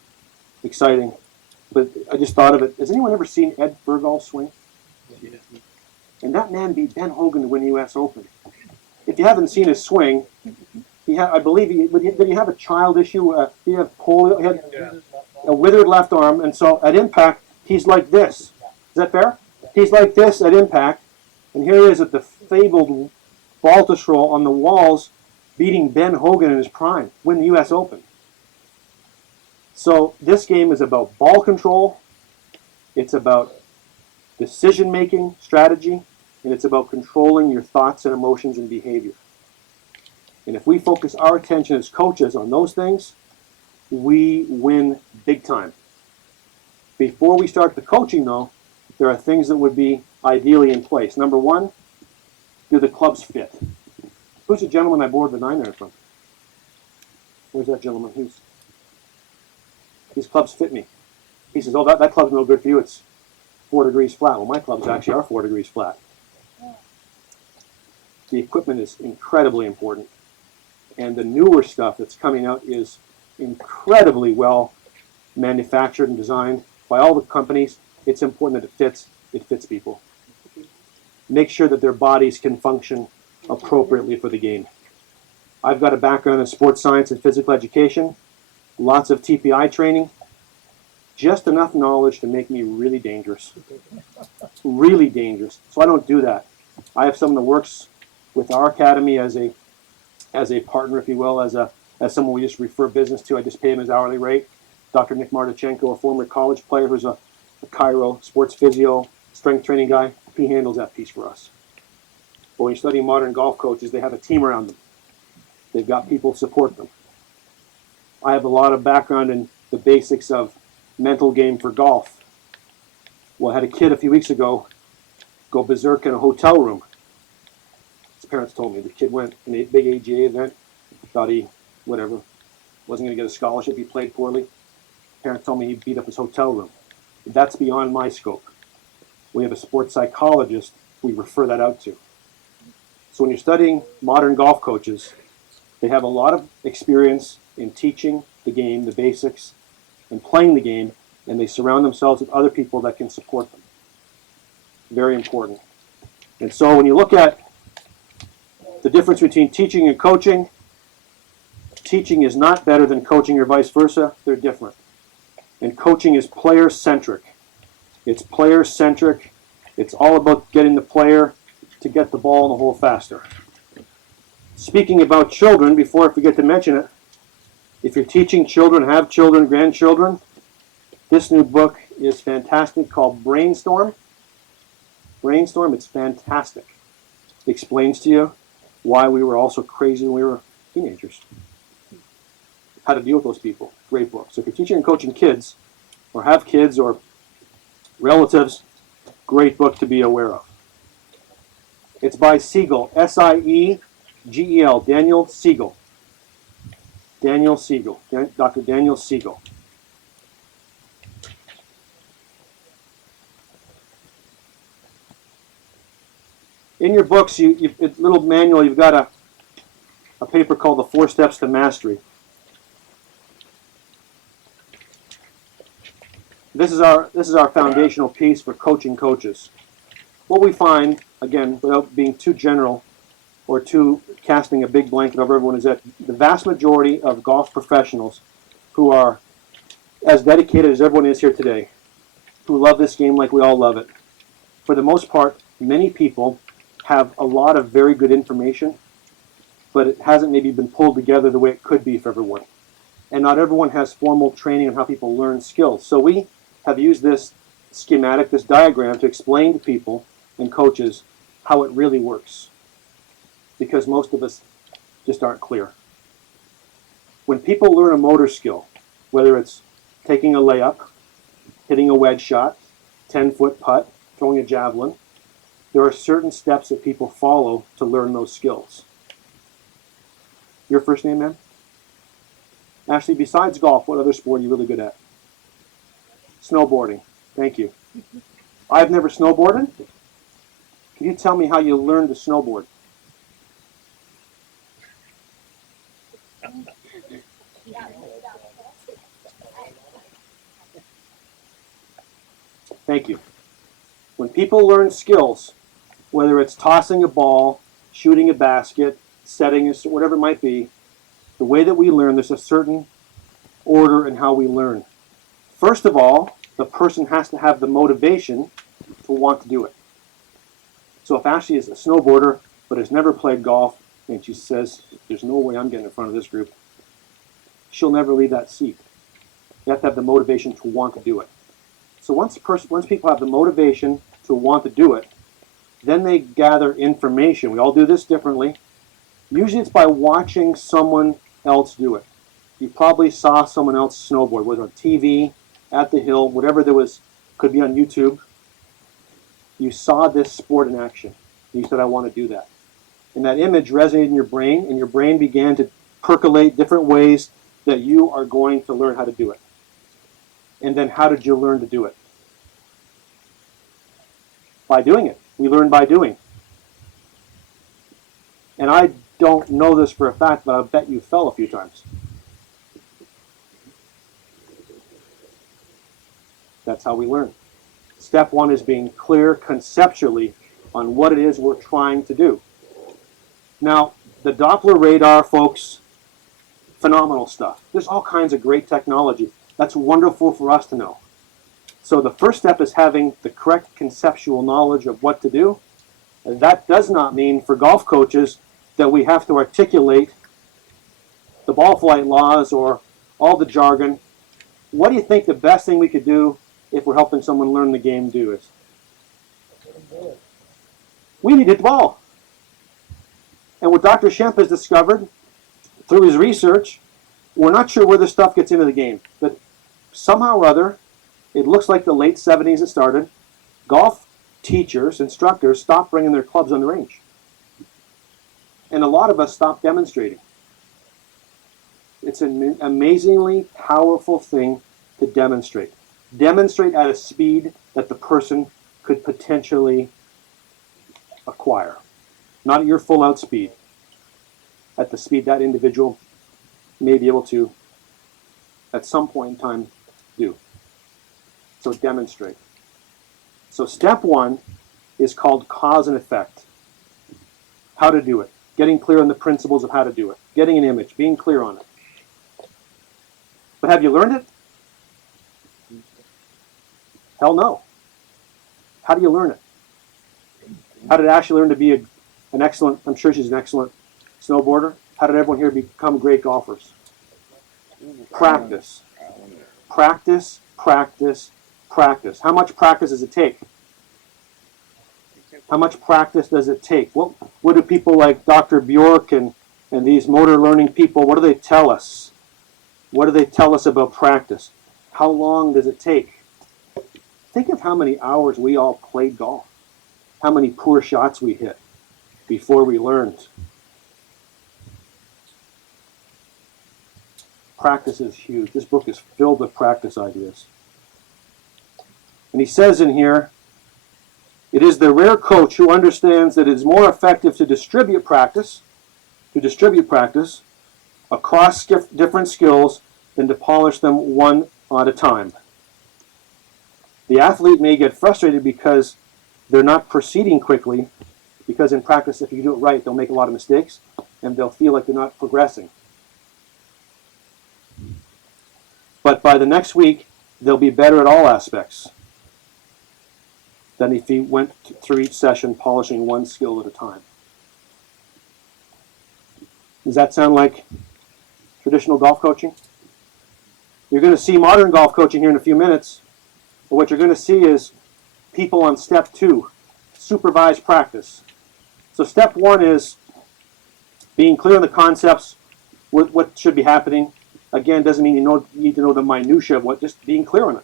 exciting. But I just thought of it. Has anyone ever seen Ed Bergall swing? Yeah. And that man beat Ben Hogan to win the U.S. Open. If you haven't seen his swing, I believe did he have a child issue? Did he have polio? He had a withered left arm, and so at impact, he's like this. Is that fair? He's like this at impact, and here he is at the fabled Baltusrol on the walls, beating Ben Hogan in his prime, win the U.S. Open. So this game is about ball control, it's about decision-making, strategy, and it's about controlling your thoughts and emotions and behavior. And if we focus our attention as coaches on those things, we win big time. Before we start the coaching, though, there are things that would be ideally in place. Number 1, do the clubs fit? Who's the gentleman I borrowed the 9-iron from? Where's that gentleman? These clubs fit me. He says, oh, that club's no good for you. It's 4 degrees flat. Well, my clubs actually are 4 degrees flat. The equipment is incredibly important. And the newer stuff that's coming out is incredibly well manufactured and designed by all the companies. It's important that it fits people. Make sure that their bodies can function appropriately for the game. I've got a background in sports science and physical education, lots of TPI training, just enough knowledge to make me really dangerous. Really dangerous. So I don't do that. I have someone that works with our academy as a partner, if you will, as someone we just refer business to. I just pay him his hourly rate. Dr. Nick Mardachenko, a former college player who's a chiro, sports physio, strength training guy, he handles that piece for us. But when you study modern golf coaches, they have a team around them. They've got people to support them. I have a lot of background in the basics of mental game for golf. Well, I had a kid a few weeks ago go berserk in a hotel room. His parents told me the kid went in a big AGA event, thought he, whatever, wasn't going to get a scholarship, he played poorly. Parents told me he beat up his hotel room. That's beyond my scope. We have a sports psychologist we refer that out to. So when you're studying modern golf coaches, they have a lot of experience in teaching the game, the basics, and playing the game, and they surround themselves with other people that can support them. Very important. And so when you look at the difference between teaching and coaching, teaching is not better than coaching or vice versa. They're different. And coaching is player-centric. It's player-centric. It's all about getting the player to get the ball in the hole faster. Speaking about children, before I forget to mention it, if you're teaching children, have children, grandchildren, this new book is fantastic called Brainstorm. Brainstorm, it's fantastic. It explains to you why we were all so crazy when we were teenagers. How to deal with those people. Great book. So if you're teaching and coaching kids, or have kids or relatives, great book to be aware of. It's by Siegel, S-I-E-G-E-L, Daniel Siegel. Daniel Siegel, Dr. Daniel Siegel. In your books, a little manual, you've got a paper called The 4 Steps to Mastery. This is our foundational piece for coaching coaches. What we find, again, without being too general or too casting a big blanket over everyone, is that the vast majority of golf professionals who are as dedicated as everyone is here today, who love this game like we all love it, for the most part, many people have a lot of very good information, but it hasn't maybe been pulled together the way it could be for everyone. And not everyone has formal training on how people learn skills. So we have used this schematic, this diagram, to explain to people and coaches how it really works, because most of us just aren't clear. When people learn a motor skill, whether it's taking a layup, hitting a wedge shot, 10-foot putt, throwing a javelin, there are certain steps that people follow to learn those skills. Your first name, ma'am? Ashley, besides golf, what other sport are you really good at? Snowboarding. Thank you. I've never snowboarded. Can you tell me how you learned to snowboard? Thank you. When people learn skills, whether it's tossing a ball, shooting a basket, setting a, whatever it might be, the way that we learn, there's a certain order in how we learn. First of all, the person has to have the motivation to want to do it. So if Ashley is a snowboarder but has never played golf and she says, there's no way I'm getting in front of this group, she'll never leave that seat. You have to have the motivation to want to do it. So once people have the motivation to want to do it, then they gather information. We all do this differently. Usually it's by watching someone else do it. You probably saw someone else snowboard, whether on TV, at the hill, whatever there was, could be on YouTube. You saw this sport in action. You said, I want to do that. And that image resonated in your brain, and your brain began to percolate different ways that you are going to learn how to do it. And then how did you learn to do it? By doing it. We learn by doing. And I don't know this for a fact, but I bet you fell a few times. That's how we learn. Step one is being clear conceptually on what it is we're trying to do. Now, the Doppler radar, folks, phenomenal stuff. There's all kinds of great technology. That's wonderful for us to know. So the first step is having the correct conceptual knowledge of what to do. And that does not mean for golf coaches that we have to articulate the ball flight laws or all the jargon. What do you think the best thing we could do if we're helping someone learn the game do is? We need to hit the ball. And what Dr. Shemp has discovered through his research, we're not sure where this stuff gets into the game, but somehow or other, it looks like the late 70s it started, golf teachers, instructors stopped bringing their clubs on the range. And a lot of us stopped demonstrating. It's an amazingly powerful thing to demonstrate. Demonstrate at a speed that the person could potentially acquire. Not at your full out speed. At the speed that individual may be able to, at some point in time, do. So demonstrate. So step one is called cause and effect. How to do it. Getting clear on the principles of how to do it. Getting an image. Being clear on it. But have you learned it? Hell no. How do you learn it? How did Ashley learn to be an excellent, I'm sure she's an excellent snowboarder. How did everyone here become great golfers? Practice. Practice, practice, practice. How much practice does it take? How much practice does it take? What do people like Dr. Bjork and these motor learning people, what do they tell us? What do they tell us about practice? How long does it take? Think of how many hours we all played golf. How many poor shots we hit before we learned. Practice is huge. This book is filled with practice ideas. And he says in here, it is the rare coach who understands that it is more effective to distribute practice across different skills than to polish them one at a time. The athlete may get frustrated because they're not proceeding quickly, because in practice, if you do it right, they'll make a lot of mistakes, and they'll feel like they're not progressing. But by the next week, they'll be better at all aspects than if he went through each session polishing one skill at a time. Does that sound like traditional golf coaching? You're going to see modern golf coaching here in a few minutes, but what you're going to see is people on step two, supervised practice. So step one is being clear on the concepts, what should be happening. Again, doesn't mean you need to know the minutia of what, just being clear on it.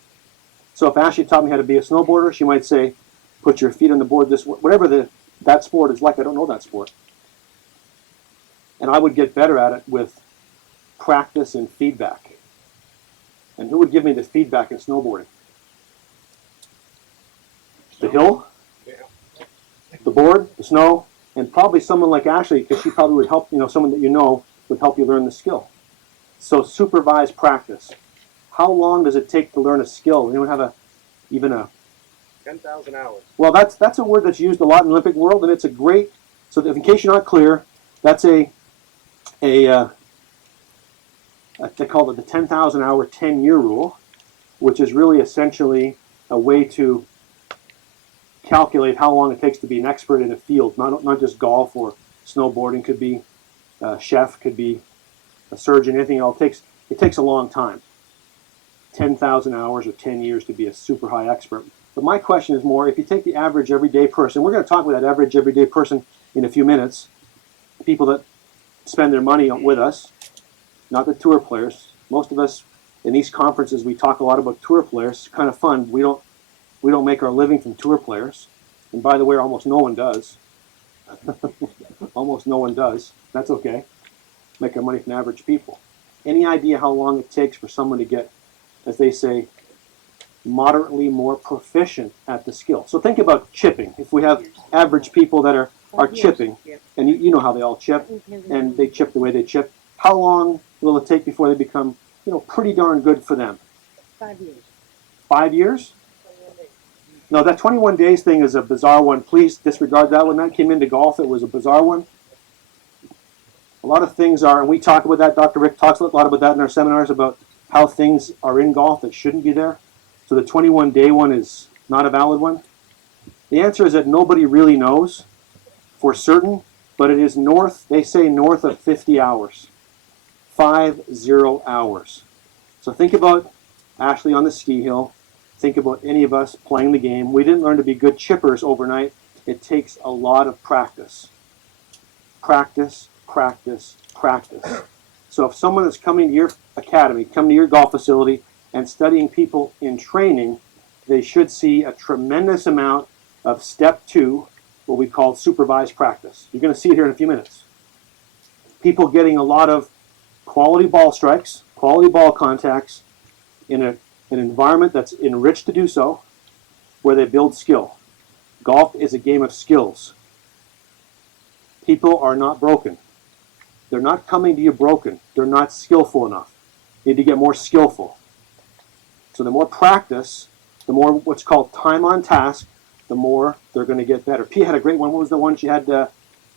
So if Ashley taught me how to be a snowboarder, she might say, put your feet on the board this way, whatever that sport is like. I don't know that sport. And I would get better at it with practice and feedback. And who would give me the feedback in snowboarding? The hill, the board, the snow, and probably someone like Ashley, because she probably would help, someone that you know would help you learn the skill. So supervised practice. How long does it take to learn a skill? Anyone have even a 10,000 hours. Well, that's a word that's used a lot in the Olympic world, and it's a great. So in case you're not clear, that's they call it the 10,000 hour 10-year rule, which is really essentially a way to calculate how long it takes to be an expert in a field, not just golf or snowboarding. Could be a chef, could be a surgeon, anything else. It takes a long time. 10,000 hours or 10 years to be a super high expert. But my question is more, if you take the average everyday person, we're going to talk about that average everyday person in a few minutes, people that spend their money with us, not the tour players. Most of us in these conferences, we talk a lot about tour players. It's kind of fun. We don't make our living from tour players. And by the way, almost no one does. Almost no one does. That's okay. Make our money from average people. Any idea how long it takes for someone to get, as they say, moderately more proficient at the skill? So think about chipping. If we have average people that are chipping, and you know how they all chip, and they chip the way they chip, how long will it take before they become, pretty darn good for them? 5 years. 5 years? No, that 21 days thing is a bizarre one. Please disregard that. When that came into golf, it was a bizarre one. A lot of things are, and we talk about that, Dr. Rick talks a lot about that in our seminars, about how things are in golf that shouldn't be there. So the 21-day one is not a valid one. The answer is that nobody really knows for certain, but it is north, they say north of 50 hours. 50 hours. So think about Ashley on the ski hill. Think about any of us playing the game. We didn't learn to be good chippers overnight. It takes a lot of practice. Practice, practice, practice. So if someone is coming to your academy, coming to your golf facility, and studying people in training, they should see a tremendous amount of step 2, what we call supervised practice. You're going to see it here in a few minutes. People getting a lot of quality ball strikes, quality ball contacts in an environment that's enriched to do so, where they build skill. Golf is a game of skills. People are not broken. They're not coming to you broken. They're not skillful enough. They need to get more skillful. So the more practice, the more what's called time on task, the more they're going to get better. Pia had a great one. What was the one she had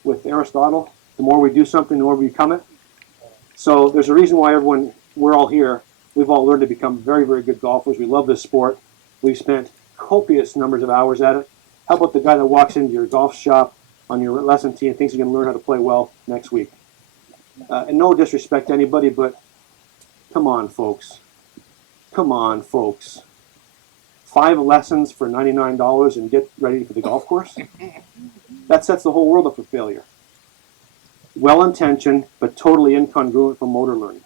with Aristotle? The more we do something, the more we become it. So there's a reason why we're all here. We've all learned to become very, very good golfers. We love this sport. We've spent copious numbers of hours at it. How about the guy that walks into your golf shop on your lesson tee and thinks he's going to learn how to play well next week? And no disrespect to anybody, but come on, folks. Come on, folks. 5 lessons for $99 and get ready for the golf course? That sets the whole world up for failure. Well-intentioned, but totally incongruent for motor learning.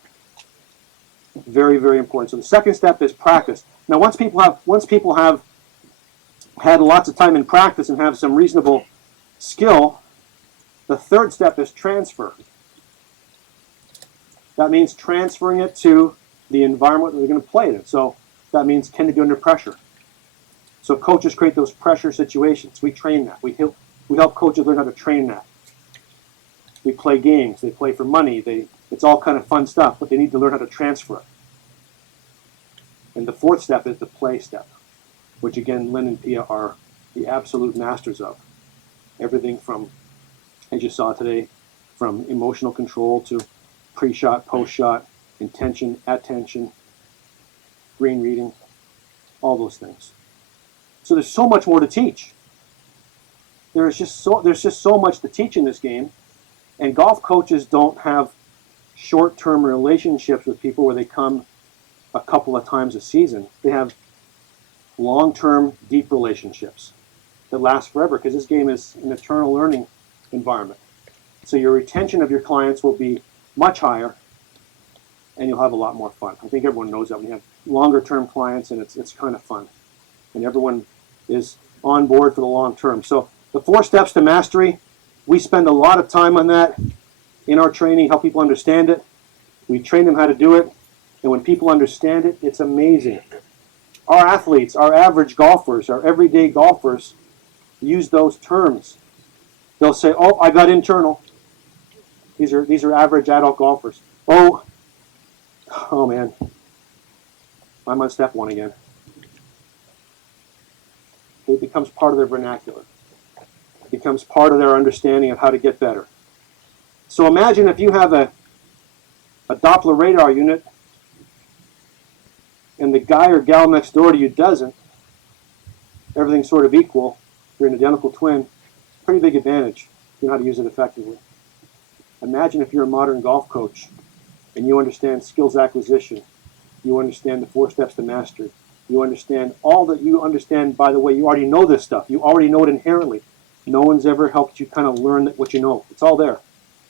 Very, very important. So the second step is practice. Now, once people have had lots of time in practice and have some reasonable skill, the third step is transfer. That means transferring it to the environment that they're going to play it in. So that means, can they do under pressure? So coaches create those pressure situations. We train that. We help coaches learn how to train that. We play games. They play for money. It's all kind of fun stuff, but they need to learn how to transfer it. And the fourth step is the play step, which again, Lynn and Pia are the absolute masters of. Everything from, as you saw today, from emotional control to pre-shot, post-shot, intention, attention, green reading, all those things. So there's so much more to teach. There's just so much to teach in this game, and golf coaches don't have short-term relationships with people where they come a couple of times a season. They have long-term, deep relationships that last forever, because this game is an eternal learning environment. So your retention of your clients will be much higher, and you'll have a lot more fun. I think everyone knows that when you have longer-term clients, and it's kind of fun, and everyone is on board for the long term. So the 4 steps to mastery, we spend a lot of time on that in our training, help people understand it. We train them how to do it, and when people understand it, it's amazing. Our athletes, our average golfers, our everyday golfers use those terms. They'll say, "Oh, I got internal." These are average adult golfers. Oh man, I'm on step 1 again. It becomes part of their vernacular. It becomes part of their understanding of how to get better. So imagine if you have a Doppler radar unit and the guy or gal next door to you doesn't. Everything's sort of equal. You're an identical twin. Pretty big advantage. You know how to use it effectively. Imagine if you're a modern golf coach and you understand skills acquisition. You understand the 4 steps to mastery. You understand all that you understand. By the way, you already know this stuff. You already know it inherently. No one's ever helped you kind of learn what you know. It's all there.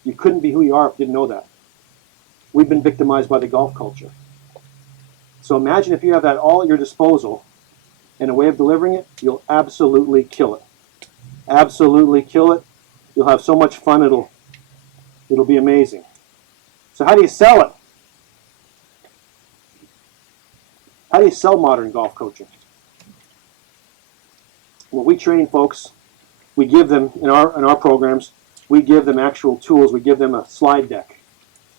You couldn't be who you are if you didn't know that. We've been victimized by the golf culture. So imagine if you have that all at your disposal and a way of delivering it, you'll absolutely kill it. Absolutely kill it. You'll have so much fun, it'll be amazing. So how do you sell it? How do you sell modern golf coaching? Well, we train folks. We give them, in our programs, we give them actual tools. We give them a slide deck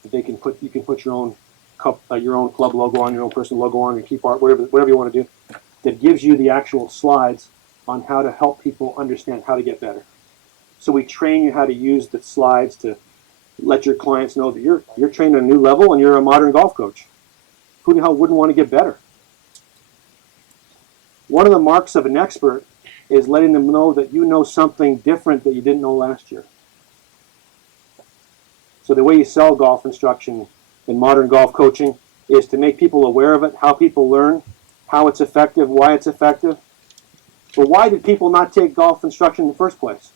that you can put your own club logo on, your own personal logo on, your keep art, whatever you want to do. that gives you the actual slides on how to help people understand how to get better. So we train you how to use the slides to let your clients know that you're trained at a new level and you're a modern golf coach. Who the hell wouldn't want to get better? One of the marks of an expert is letting them know that you know something different that you didn't know last year. So the way you sell golf instruction in modern golf coaching is to make people aware of it, how people learn, how it's effective, why it's effective. But why did people not take golf instruction in the first place?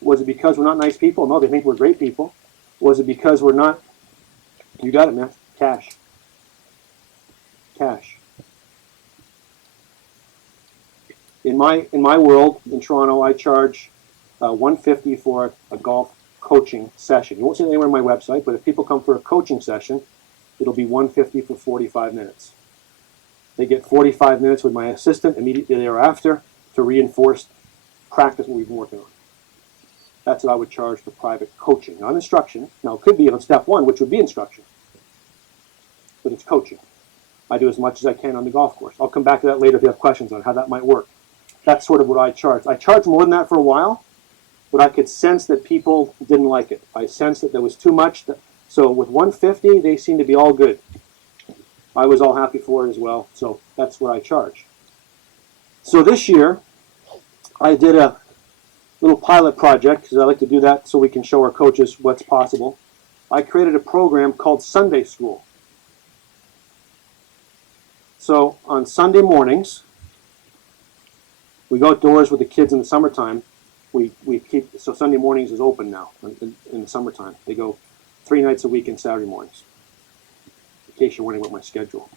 Was it because we're not nice people? No, they think we're great people. Was it because we're not? You got it, man. Cash. Cash. In my world, in Toronto, I charge $150 for a golf coaching session. You won't see it anywhere on my website, but if people come for a coaching session, it'll be $150 for 45 minutes. They get 45 minutes with my assistant immediately thereafter to reinforce practice what we've been working on. That's what I would charge for private coaching, not instruction. Now, it could be on step one, which would be instruction, but it's coaching. I do as much as I can on the golf course. I'll come back to that later if you have questions on how that might work. That's sort of what I charge. I charged more than that for a while, but I could sense that people didn't like it. I sensed that there was too much. So with $150, they seemed to be all good. I was all happy for it as well, so that's what I charge. So this year, I did a little pilot project, because I like to do that so we can show our coaches what's possible. I created a program called Sunday School. So on Sunday mornings, we go outdoors with the kids in the summertime. So Sunday mornings is open now in the summertime. They go 3 nights a week and Saturday mornings, in case you're wondering what my schedule.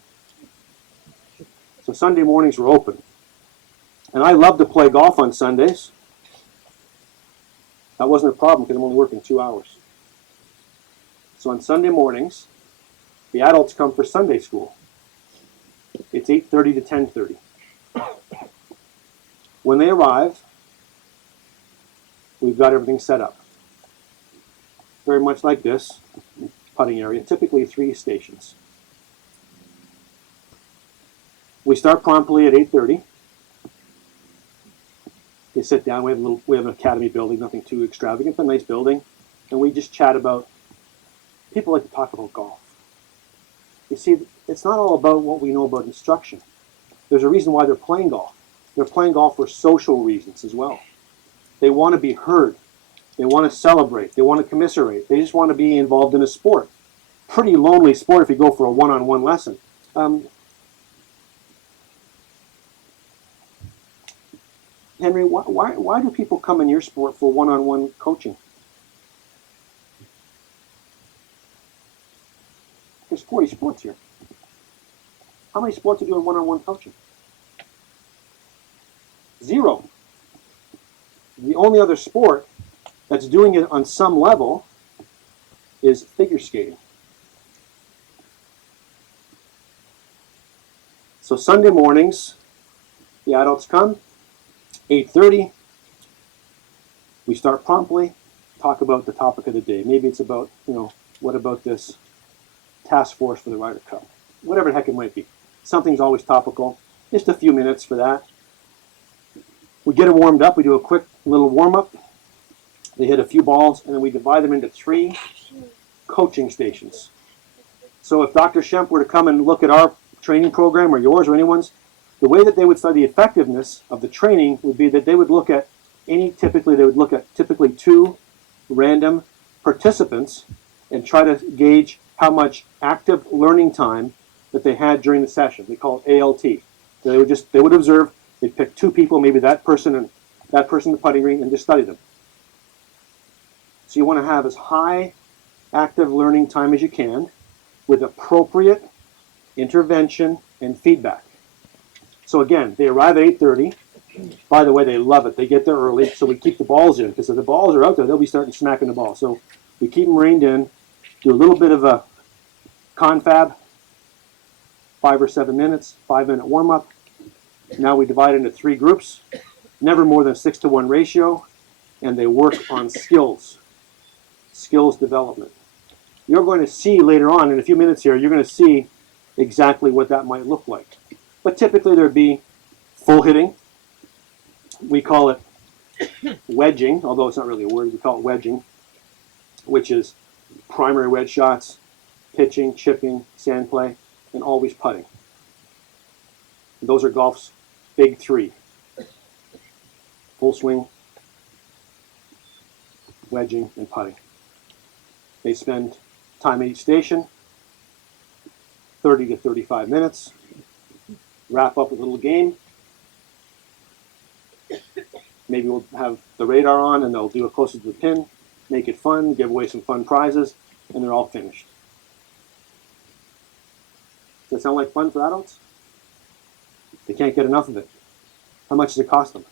So Sunday mornings were open. And I love to play golf on Sundays. That wasn't a problem because I'm only working 2 hours. So on Sunday mornings, the adults come for Sunday school. It's 8:30 to 10:30. When they arrive, we've got everything set up. Very much like this putting area, typically 3 stations. We start promptly at 8:30. They sit down. We have an academy building, nothing too extravagant, but a nice building, and we just chat about. People like to talk about golf. You see, it's not all about what we know about instruction. There's a reason why they're playing golf. They're playing golf for social reasons as well. They want to be heard. They want to celebrate. They want to commiserate. They just want to be involved in a sport. Pretty lonely sport if you go for a one-on-one lesson. Henry, why do people come in your sport for one-on-one coaching? There's 40 sports here. How many sports are doing one-on-one coaching? 0. The only other sport that's doing it on some level is figure skating. So Sunday mornings, the adults come, 8:30. We start promptly, talk about the topic of the day. Maybe it's about, what about this task force for the Ryder Cup? Whatever the heck it might be. Something's always topical. Just a few minutes for that. We get it warmed up. We do a quick little warm-up. They hit a few balls, and then we divide them into 3 coaching stations. So if Dr. Shemp were to come and look at our training program, or yours, or anyone's, the way that they would study the effectiveness of the training would be that they would look at typically 2 random participants and try to gauge how much active learning time that they had during the session. They call it ALT. They would observe. They'd pick 2 people, maybe that person and that person in the putting green, and just study them. So you want to have as high active learning time as you can with appropriate intervention and feedback. So again, they arrive at 8:30. By the way, they love it. They get there early, so we keep the balls in, because if the balls are out there, they'll be starting smacking the ball. So we keep them reined in, do a little bit of a confab, 5 or 7 minutes, 5-minute warm-up. Now we divide into 3 groups, never more than 6-to-1 ratio, and they work on skills development. You're going to see later on, in a few minutes here, you're going to see exactly what that might look like. But typically there'd be full hitting. We call it wedging, although it's not really a word. We call it wedging, which is primary wedge shots, pitching, chipping, sand play, and always putting. And those are golf's big three. Full swing, wedging, and putting. They spend time at each station, 30 to 35 minutes, wrap up a little game. Maybe we'll have the radar on and they'll do it closer to the pin, make it fun, give away some fun prizes, and they're all finished. Does that sound like fun for adults? They can't get enough of it. How much does it cost them?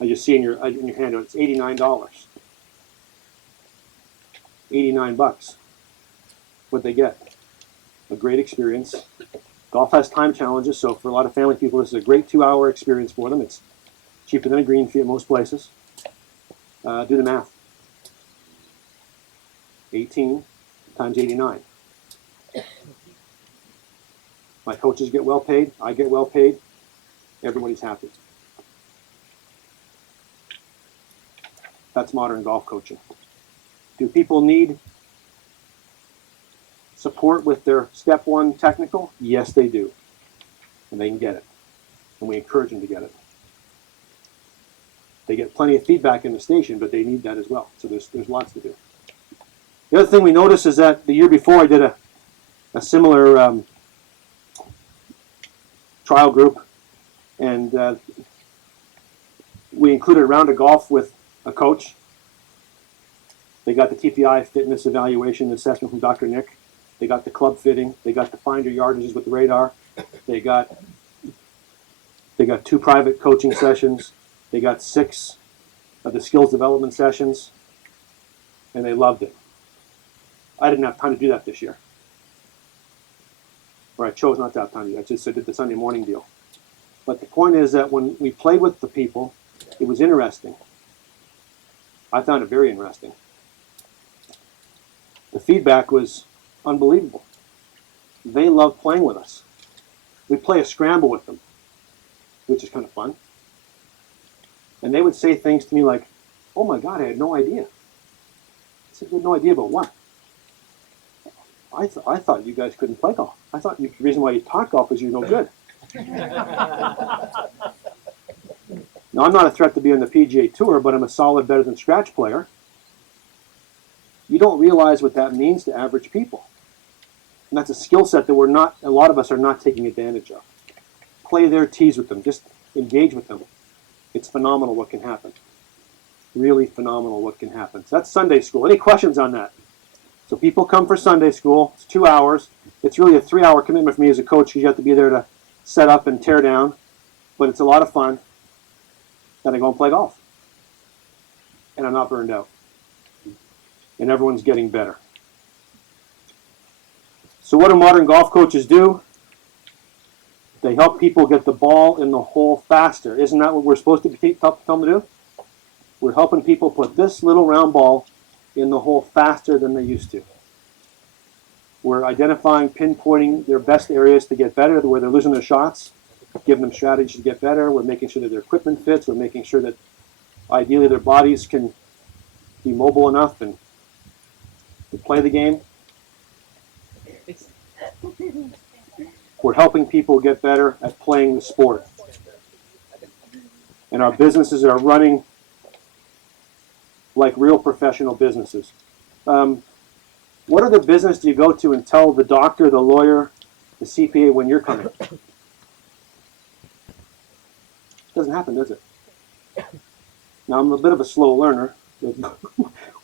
I just see in your hand, it's $89. 89 bucks. What they get? A great experience. Golf has time challenges, so for a lot of family people, this is a great 2-hour experience for them. It's cheaper than a green fee at most places. Do the math. 18 times 89. My coaches get well paid. I get well paid. Everybody's happy. That's modern golf coaching. Do people need support with their step one technical? Yes, they do. And they can get it. And we encourage them to get it. They get plenty of feedback in the station, but they need that as well. So there's lots to do. The other thing we noticed is that the year before I did a similar trial group, and we included a round of golf with a coach. They got the TPI fitness evaluation assessment from Dr. Nick. They got the club fitting. They got the find your yardages with the radar. They got 2 private coaching sessions. They got 6 of the skills development sessions, and they loved it. I didn't have time to do that this year. Or I chose not to have time to do that. I just did the Sunday morning deal. But the point is that when we played with the people, it was interesting. I found it very interesting. The feedback was unbelievable. They love playing with us. We play a scramble with them, which is kind of fun. And they would say things to me like, "Oh my God, I had no idea." I said, "You had no idea about what?" I thought you guys couldn't play golf. I thought the reason why you taught golf is you're no good. Now, I'm not a threat to be on the PGA Tour, but I'm a solid better than scratch player. You don't realize what that means to average people. And that's a skill set that a lot of us are not taking advantage of. Play their tees with them. Just engage with them. It's phenomenal what can happen. Really phenomenal what can happen. So that's Sunday school. Any questions on that? So people come for Sunday school. It's 2 hours. It's really a 3-hour commitment for me as a coach because you have to be there to set up and tear down. But it's a lot of fun. Then I go and play golf. And I'm not burned out. And everyone's getting better. So what do modern golf coaches do? They help people get the ball in the hole faster. Isn't that what we're supposed to help them to do? We're helping people put this little round ball in the hole faster than they used to. We're identifying, pinpointing their best areas to get better, where they're losing their shots, giving them strategies to get better. We're making sure that their equipment fits. We're making sure that ideally their bodies can be mobile enough and to play the game. We're helping people get better at playing the sport. And our businesses are running like real professional businesses. What other business do you go to and tell the doctor, the lawyer, the CPA when you're coming? It doesn't happen, does it? Now, I'm a bit of a slow learner.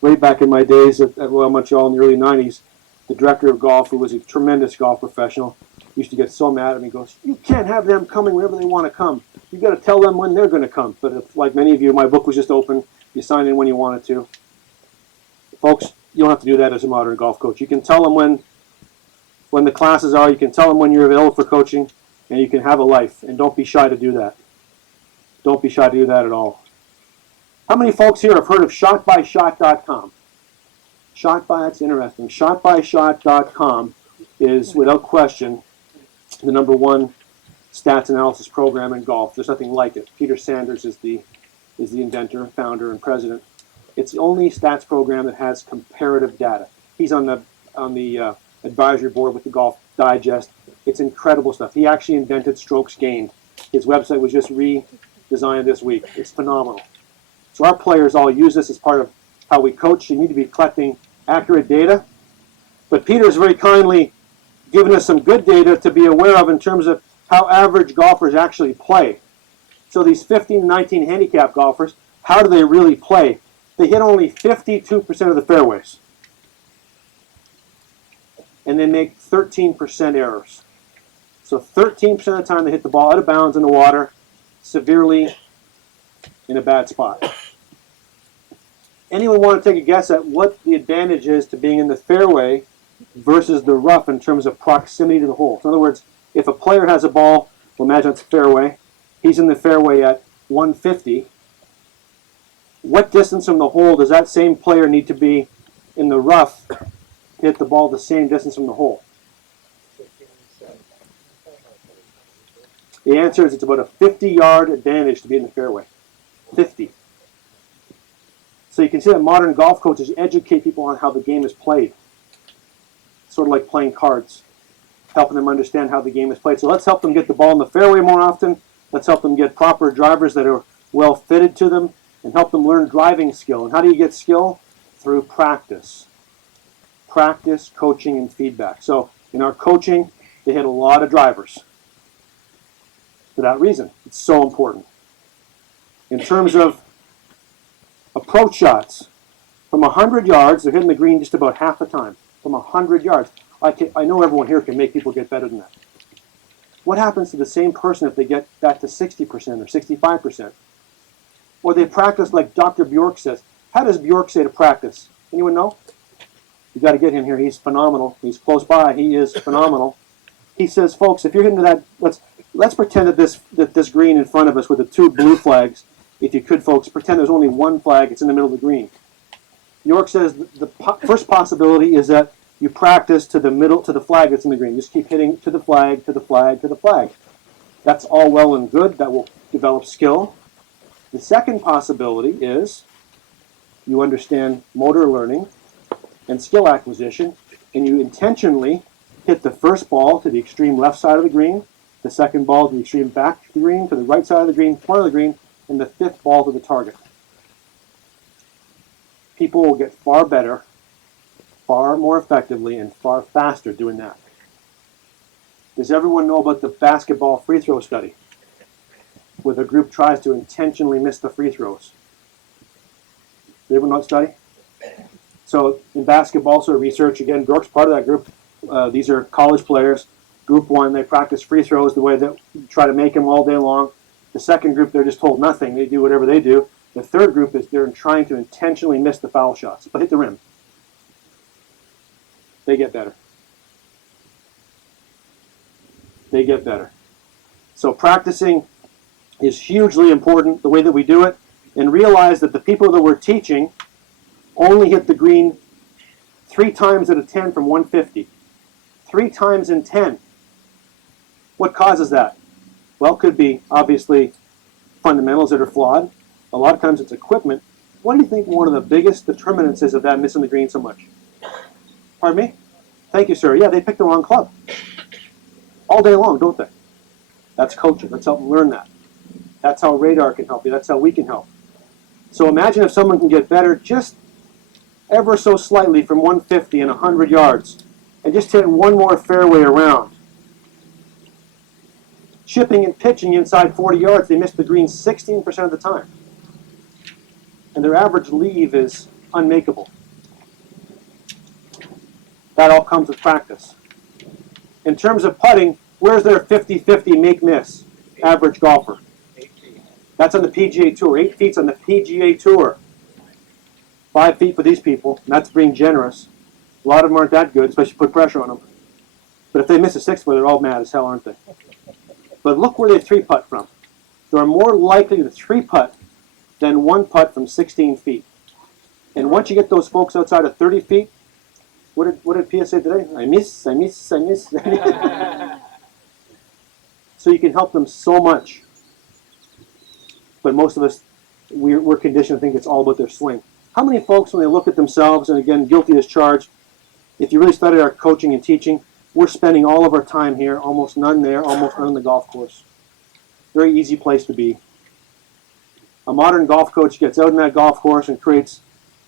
Way back in my days at Royal Montreal in the early 90s, the director of golf, who was a tremendous golf professional, used to get so mad at me. He goes, "You can't have them coming whenever they want to come. You've got to tell them when they're going to come." But if, like many of you, my book was just open. You signed in when you wanted to. Folks, you don't have to do that as a modern golf coach. You can tell them when the classes are. You can tell them when you're available for coaching, and you can have a life. And don't be shy to do that. Don't be shy to do that at all. How many folks here have heard of shotbyshot.com? That's interesting. Shotbyshot.com is, without question, the #1 stats analysis program in golf. There's nothing like it. Peter Sanders is the inventor, founder, and president. It's the only stats program that has comparative data. He's on the advisory board with the Golf Digest. It's incredible stuff. He actually invented strokes gained. His website was just redesigned this week. It's phenomenal. So our players all use this as part of how we coach. You need to be collecting accurate data. But Peter's very kindly given us some good data to be aware of in terms of how average golfers actually play. So these 15 to 19 handicap golfers, how do they really play? They hit only 52% of the fairways. And they make 13% errors. So 13% of the time they hit the ball out of bounds in the water, severely in a bad spot. Anyone want to take a guess at what the advantage is to being in the fairway versus the rough in terms of proximity to the hole? So in other words, if a player has a ball, well, imagine it's a fairway, he's in the fairway at 150, what distance from the hole does that same player need to be in the rough to hit the ball the same distance from the hole? The answer is it's about a 50-yard advantage to be in the fairway. 50. So you can see that modern golf coaches educate people on how the game is played. Sort of like playing cards, helping them understand how the game is played. So let's help them get the ball in the fairway more often. Let's help them get proper drivers that are well fitted to them and help them learn driving skill. And how do you get skill? Through practice. Practice, coaching, and feedback. So in our coaching, they hit a lot of drivers. For that reason, it's so important. In terms of approach shots, from 100 yards, they're hitting the green just about half the time. From 100 yards. I know everyone here can make people get better than that. What happens to the same person if they get back to 60% or 65%? Or they practice like Dr. Bjork says. How does Bjork say to practice? Anyone know? You got to get him here. He's phenomenal. He's close by. He is phenomenal. He says, folks, if you're hitting that, let's pretend that this green in front of us with the two blue flags, if you could, folks, pretend there's only one flag. It's in the middle of the green. York says the first possibility is that you practice to the middle, to the flag that's in the green. Just keep hitting to the flag, to the flag, to the flag. That's all well and good. That will develop skill. The second possibility is you understand motor learning and skill acquisition, and you intentionally hit the first ball to the extreme left side of the green, the second ball to the extreme back of the green, to the right side of the green, front of the green, and the fifth ball to the target. People will get far better, far more effectively, and far faster doing that. Does everyone know about the basketball free throw study, where the group tries to intentionally miss the free throws? Does everyone know that study? So in basketball, so research, again, Bjork's part of that group. These are college players. Group one, they practice free throws the way that you try to make them all day long. The second group, they're just told nothing. They do whatever they do. The third group is they're trying to intentionally miss the foul shots, but hit the rim. They get better. They get better. So practicing is hugely important, the way that we do it, and realize that the people that we're teaching only hit the green 3 times out of 10 from 150. 3 times in 10. What causes that? Well, it could be, obviously, fundamentals that are flawed. A lot of times it's equipment. What do you think one of the biggest determinants is of that missing the green so much? Pardon me? Thank you, sir. Yeah, they picked the wrong club. All day long, don't they? That's coaching. Let's help them learn that. That's how radar can help you. That's how we can help. So imagine if someone can get better just ever so slightly from 150 and 100 yards and just hit one more fairway around. Chipping and pitching inside 40 yards, they miss the green 16% of the time. And their average leave is unmakeable. That all comes with practice. In terms of putting, where's their 50-50 make-miss average golfer? 8 feet. That's on the PGA Tour. 8 feet's on the PGA Tour. 5 feet for these people, and that's being generous. A lot of them aren't that good, especially put pressure on them. But if they miss a 6-footer, they're all mad as hell, aren't they? But look where they 3-putt from. They're more likely to 3-putt than 1-putt from 16 feet. And once you get those folks outside of 30 feet, what did Pia say today? I miss. So So you can help them so much. But most of us, we're conditioned to think it's all about their swing. How many folks, when they look at themselves, and again, guilty as charged, if you really study our coaching and teaching, we're spending all of our time here, almost none there, almost none on the golf course. Very easy place to be. A modern golf coach gets out in that golf course and creates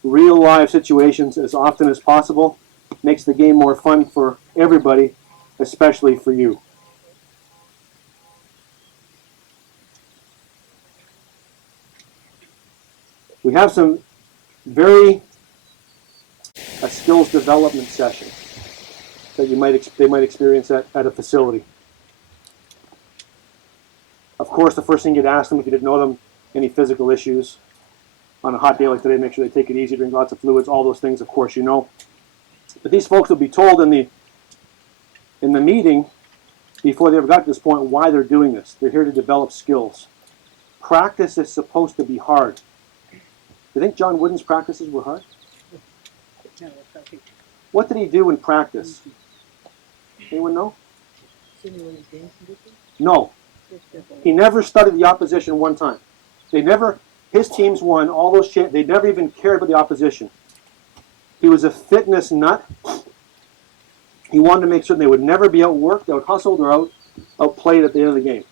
real live situations as often as possible, makes the game more fun for everybody, especially for you. We have some very skills development session that they might experience at a facility. Of course, the first thing you'd ask them if you didn't know them, any physical issues. On a hot day like today, make sure they take it easy, drink lots of fluids, all those things, of course, you know. But these folks will be told in the meeting, before they ever got to this point, why they're doing this. They're here to develop skills. Practice is supposed to be hard. Do you think John Wooden's practices were hard? What did he do in practice? Anyone know? No. He never studied the opposition one time. His teams won all those they never even cared about the opposition. He was a fitness nut. He wanted to make sure they would never be outworked, out hustled, or outplayed at the end of the game.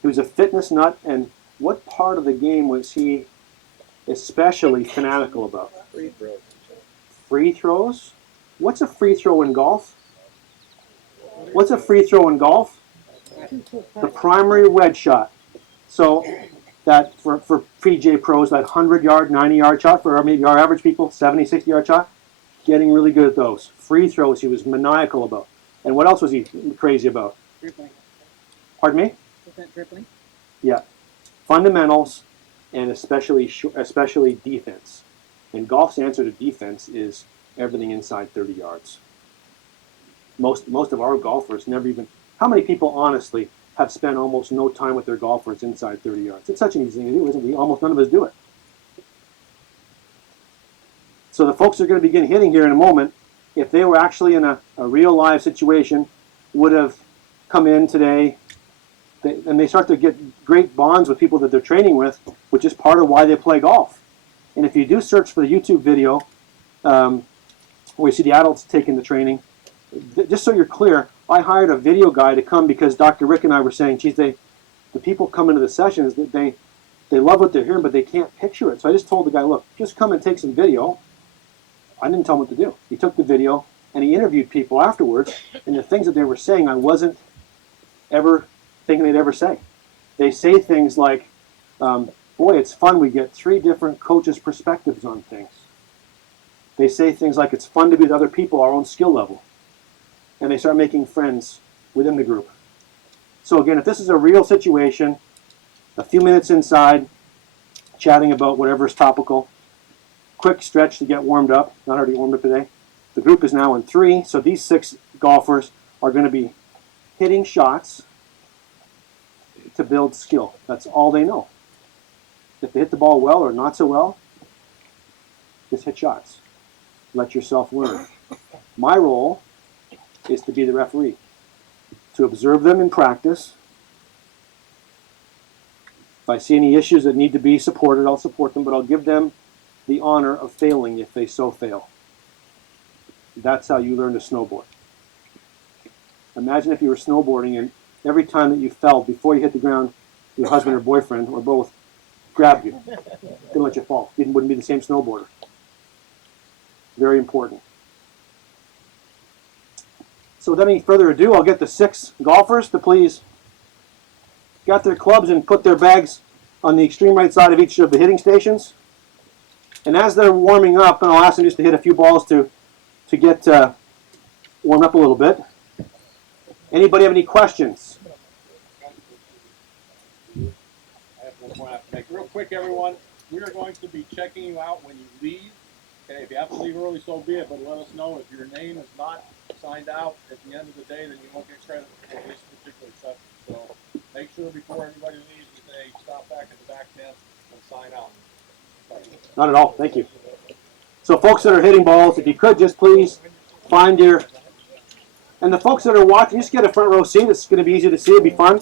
He was a fitness nut, and what part of the game was he especially fanatical about? Free throws. Free throws? What's a free throw in golf? What's a free throw in golf? The primary wedge shot. So that for PJ pros, that 100-yard, 90-yard shot, for maybe our average people, 70, 60-yard shot, getting really good at those. Free throws he was maniacal about. And what else was he crazy about? Dribbling. Pardon me? Was that dribbling? Yeah. Fundamentals, and especially defense. And golf's answer to defense is everything inside 30 yards. Most of our golfers never even... How many people, honestly, have spent almost no time with their golfers inside 30 yards? It's such an easy thing to do, isn't it? Almost none of us do it. So the folks who are going to begin hitting here in a moment, if they were actually in a real live situation, would have come in today, and they start to get great bonds with people that they're training with, which is part of why they play golf. And if you do search for the YouTube video where you see the adults taking the training, just so you're clear, I hired a video guy to come because Dr. Rick and I were saying, geez, the people come into the sessions, that they love what they're hearing, but they can't picture it. So I just told the guy, look, just come and take some video. I didn't tell him what to do. He took the video, and he interviewed people afterwards, and the things that they were saying, I wasn't ever thinking they'd ever say. They say things like, boy, it's fun, we get 3 different coaches' perspectives on things. They say things like, it's fun to be with other people our own skill level. And they start making friends within the group. So again, if this is a real situation, a few minutes inside, chatting about whatever is topical, quick stretch to get warmed up, not already warmed up today. The group is now in 3, so these 6 golfers are going to be hitting shots to build skill. That's all they know. If they hit the ball well or not so well, just hit shots. Let yourself learn. My role is to be the referee, to observe them in practice. If I see any issues that need to be supported, I'll support them, but I'll give them the honor of failing if they so fail. That's how you learn to snowboard. Imagine if you were snowboarding and every time that you fell before you hit the ground, your husband or boyfriend or both grabbed you, didn't let you fall. You wouldn't be the same snowboarder. Very important. So without any further ado, I'll get the 6 golfers to please get their clubs and put their bags on the extreme right side of each of the hitting stations. And as they're warming up, and I'll ask them just to hit a few balls to get warmed up a little bit. Anybody have any questions? I have one point I have to make. Real quick, everyone, we are going to be checking you out when you leave. Okay, if you have to leave early, so be it, but let us know if your name is not signed out at the end of the day, then you won't get credit for this particular session. So make sure before everybody leaves that they stop back at the back tent and sign out. Not at all. Thank you. So folks that are hitting balls, if you could just please find your And the folks that are watching, just get a front row seat. It's going to be easy to see. It'll be fun.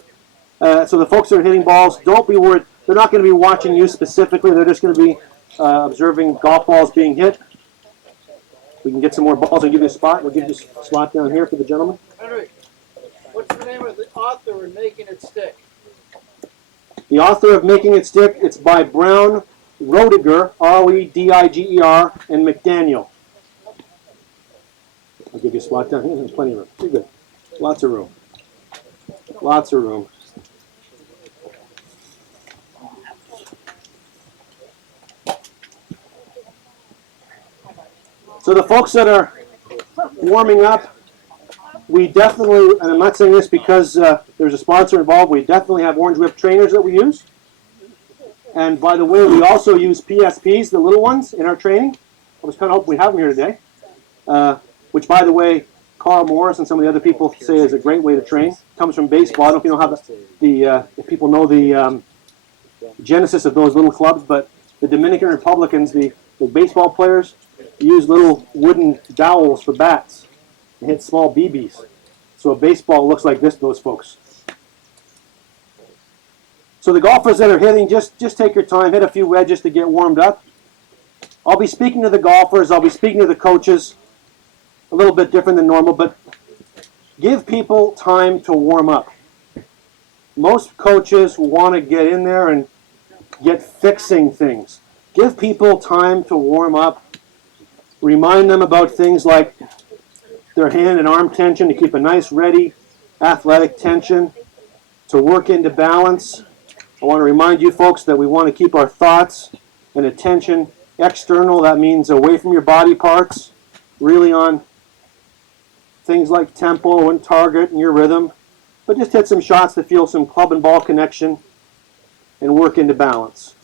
So the folks that are hitting balls, don't be worried. They're not going to be watching you specifically. They're just going to be observing golf balls being hit. We can get some more balls. I'll give you a spot. We'll give you a spot down here for the gentleman. Henry, what's the name of the author in Making It Stick? The author of Making It Stick, it's by Brown, Rodiger, R-O-E-D-I-G-E-R, and McDaniel. I'll give you a spot down here. There's plenty of room. Pretty good. Lots of room. Lots of room. So the folks that are warming up, we definitely, and I'm not saying this because there's a sponsor involved, we definitely have Orange Whip trainers that we use. And by the way, we also use PSPs, the little ones, in our training. I was kind of hoping we have them here today. Which, by the way, Carl Morris and some of the other people say is a great way to train. Comes from baseball. I don't know if you know how if people know the genesis of those little clubs, but the Dominican Republicans, the baseball players, use little wooden dowels for bats and hit small BBs. So a baseball looks like this to those folks. So the golfers that are hitting, just take your time, hit a few wedges to get warmed up. I'll be speaking to the golfers, I'll be speaking to the coaches, a little bit different than normal, but give people time to warm up. Most coaches want to get in there and get fixing things. Give people time to warm up. Remind them about things like their hand and arm tension to keep a nice, ready, athletic tension, to work into balance. I want to remind you folks that we want to keep our thoughts and attention external. That means away from your body parts, really on things like tempo and target and your rhythm. But just hit some shots to feel some club and ball connection and work into balance.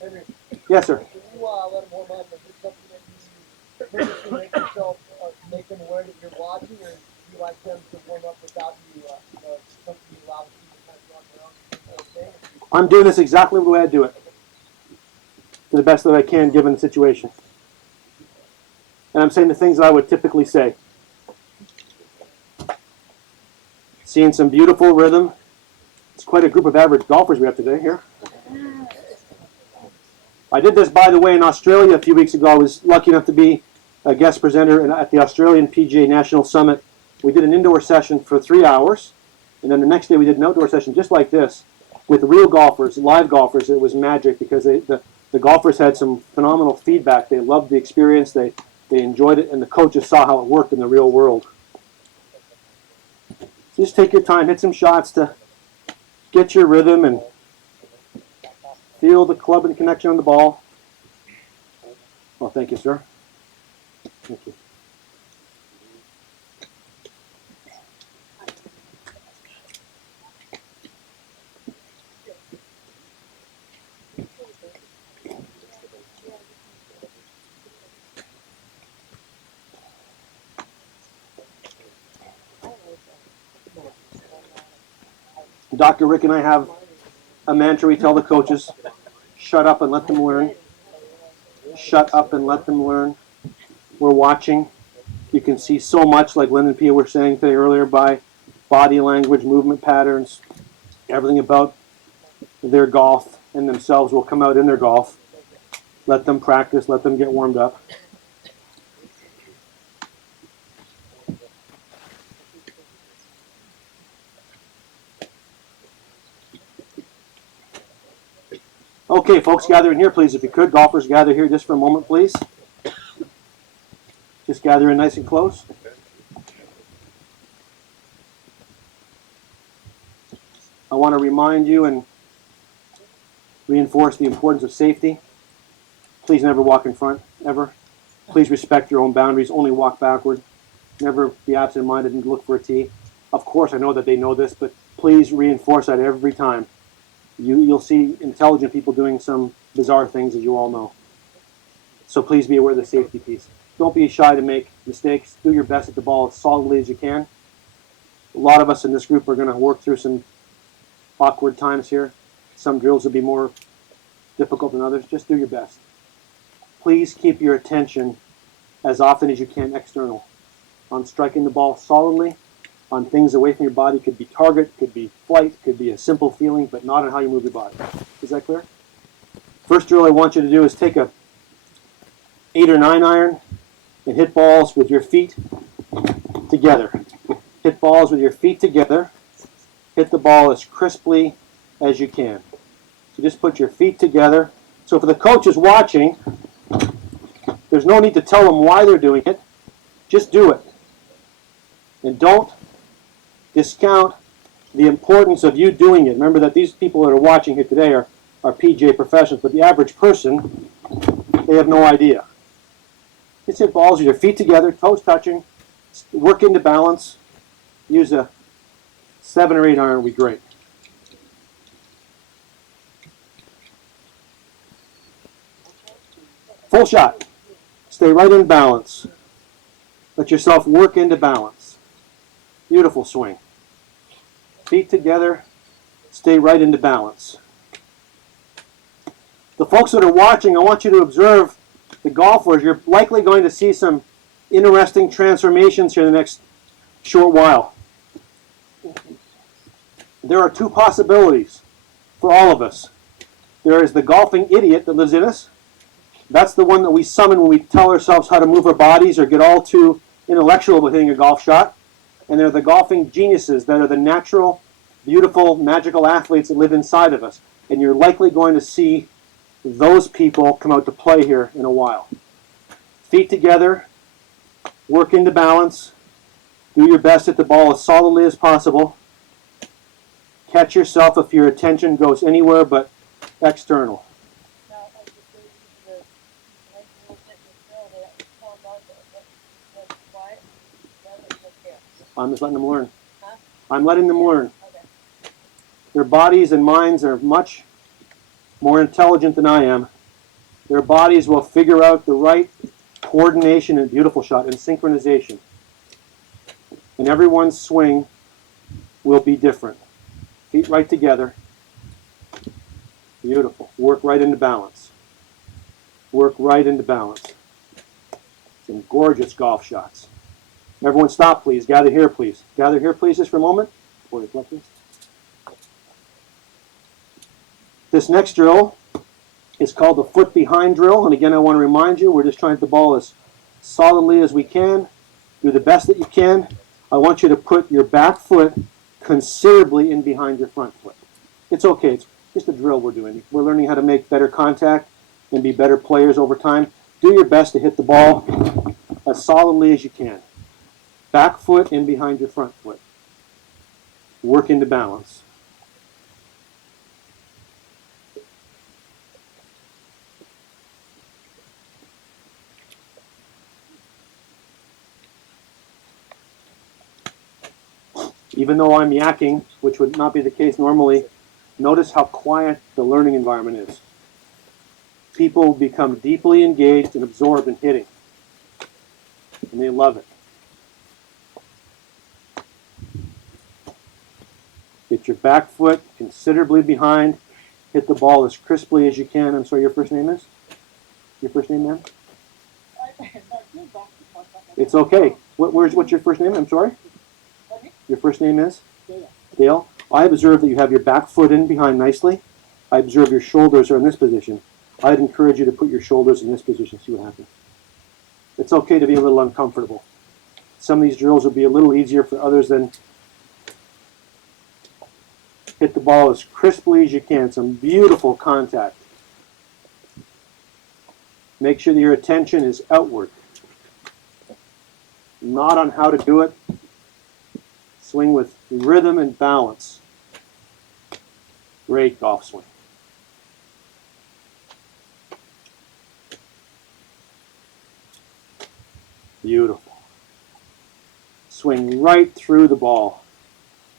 Henry, Yes, sir. can you let them warm up? Is it something that you purposely make yourself, make them aware that you're watching, or do you like them to warm up without you, something you allow them to kind of run around? I'm doing this exactly the way I do it, to the best that I can given the situation. And I'm saying the things I would typically say. Seeing some beautiful rhythm. It's quite a group of average golfers we have today here. I did this, by the way, in Australia a few weeks ago. I was lucky enough to be a guest presenter at the Australian PGA National Summit. We did an indoor session for 3 hours, and then the next day we did an outdoor session just like this with real golfers, live golfers. It was magic because the golfers had some phenomenal feedback. They loved the experience. They enjoyed it, and the coaches saw how it worked in the real world. So just take your time, hit some shots to get your rhythm and feel the club and connection on the ball. Oh, thank you, sir. Thank you. Dr. Rick and I have a mantra we tell the coaches: shut up and let them learn. Shut up and let them learn. We're watching. You can see so much, like Lynn and Pia were saying today earlier, by body language, movement patterns, everything about their golf and themselves will come out in their golf. Let them practice, let them get warmed up. Okay, folks, gather in here, please, if you could. Golfers, gather here just for a moment, please. Just gather in nice and close. I want to remind you and reinforce the importance of safety. Please never walk in front, ever. Please respect your own boundaries. Only walk backward. Never be absent-minded and look for a tee. Of course, I know that they know this, but please reinforce that every time. You'll see intelligent people doing some bizarre things, as you all know. So please be aware of the safety piece. Don't be shy to make mistakes. Do your best at the ball as solidly as you can. A lot of us in this group are going to work through some awkward times here. Some drills will be more difficult than others. Just do your best. Please keep your attention as often as you can external. on striking the ball solidly, on things away from your body. Could be target, could be flight, could be a simple feeling, but not on how you move your body. Is that clear? First drill I want you to do is take a 8 or 9 iron and hit balls with your feet together. Hit balls with your feet together. Hit the ball as crisply as you can. So just put your feet together. So for the coach is watching, there's no need to tell them why they're doing it. Just do it. And don't discount the importance of you doing it. Remember that these people that are watching here today are PGA professionals, but the average person, they have no idea. Just hit balls with your feet together, toes touching, work into balance. Use a 7 or 8 iron would be great. Full shot. Stay right in balance. Let yourself work into balance. Beautiful swing. Feet together. Stay right into balance. The folks that are watching, I want you to observe the golfers. You're likely going to see some interesting transformations here in the next short while. There are 2 possibilities for all of us. There is the golfing idiot that lives in us. That's the one that we summon when we tell ourselves how to move our bodies or get all too intellectual with hitting a golf shot. And there are the golfing geniuses that are the natural, beautiful, magical athletes that live inside of us. And you're likely going to see those people come out to play here in a while. Feet together, work into balance, do your best to hit the ball as solidly as possible. Catch yourself if your attention goes anywhere but external. I'm just letting them learn. I'm letting them learn. Their bodies and minds are much more intelligent than I am. Their bodies will figure out the right coordination and beautiful shot and synchronization. And everyone's swing will be different. Feet right together. Beautiful. Work right into balance. Work right into balance. Some gorgeous golf shots. Everyone stop, please. Gather here, please. Gather here, please, just for a moment. This next drill is called the foot behind drill. And again, I want to remind you, we're just trying to hit the ball as solidly as we can. Do the best that you can. I want you to put your back foot considerably in behind your front foot. It's okay. It's just a drill we're doing. We're learning how to make better contact and be better players over time. Do your best to hit the ball as solidly as you can. Back foot in behind your front foot. Work into balance. Even though I'm yakking, which would not be the case normally, notice how quiet the learning environment is. People become deeply engaged and absorbed in hitting. And they love it. Get your back foot considerably behind. Hit the ball as crisply as you can. I'm sorry, your first name is? Your first name, ma'am? It's okay. What's your first name? I'm sorry? Your first name is? Dale. Dale. I observe that you have your back foot in behind nicely. I observe your shoulders are in this position. I'd encourage you to put your shoulders in this position. See what happens. It's okay to be a little uncomfortable. Some of these drills will be a little easier for others than hit the ball as crisply as you can. Some beautiful contact. Make sure that your attention is outward. Not on how to do it. Swing with rhythm and balance. Great golf swing. Beautiful. Swing right through the ball.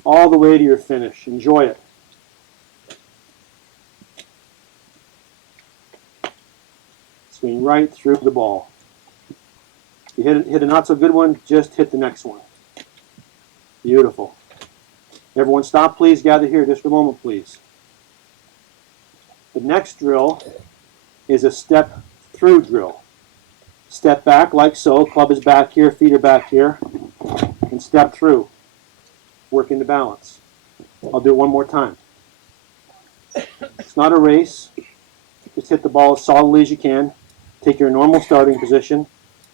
All the way to your finish. Enjoy it. Swing right through the ball. If you hit a not so good one, just hit the next one. Beautiful. Everyone stop, please. Gather here just for a moment, please. The next drill is a step through drill. Step back like so. Club is back here. Feet are back here. and step through. Work into balance. I'll do it one more time. It's not a race. Just hit the ball as solidly as you can. Take your normal starting position.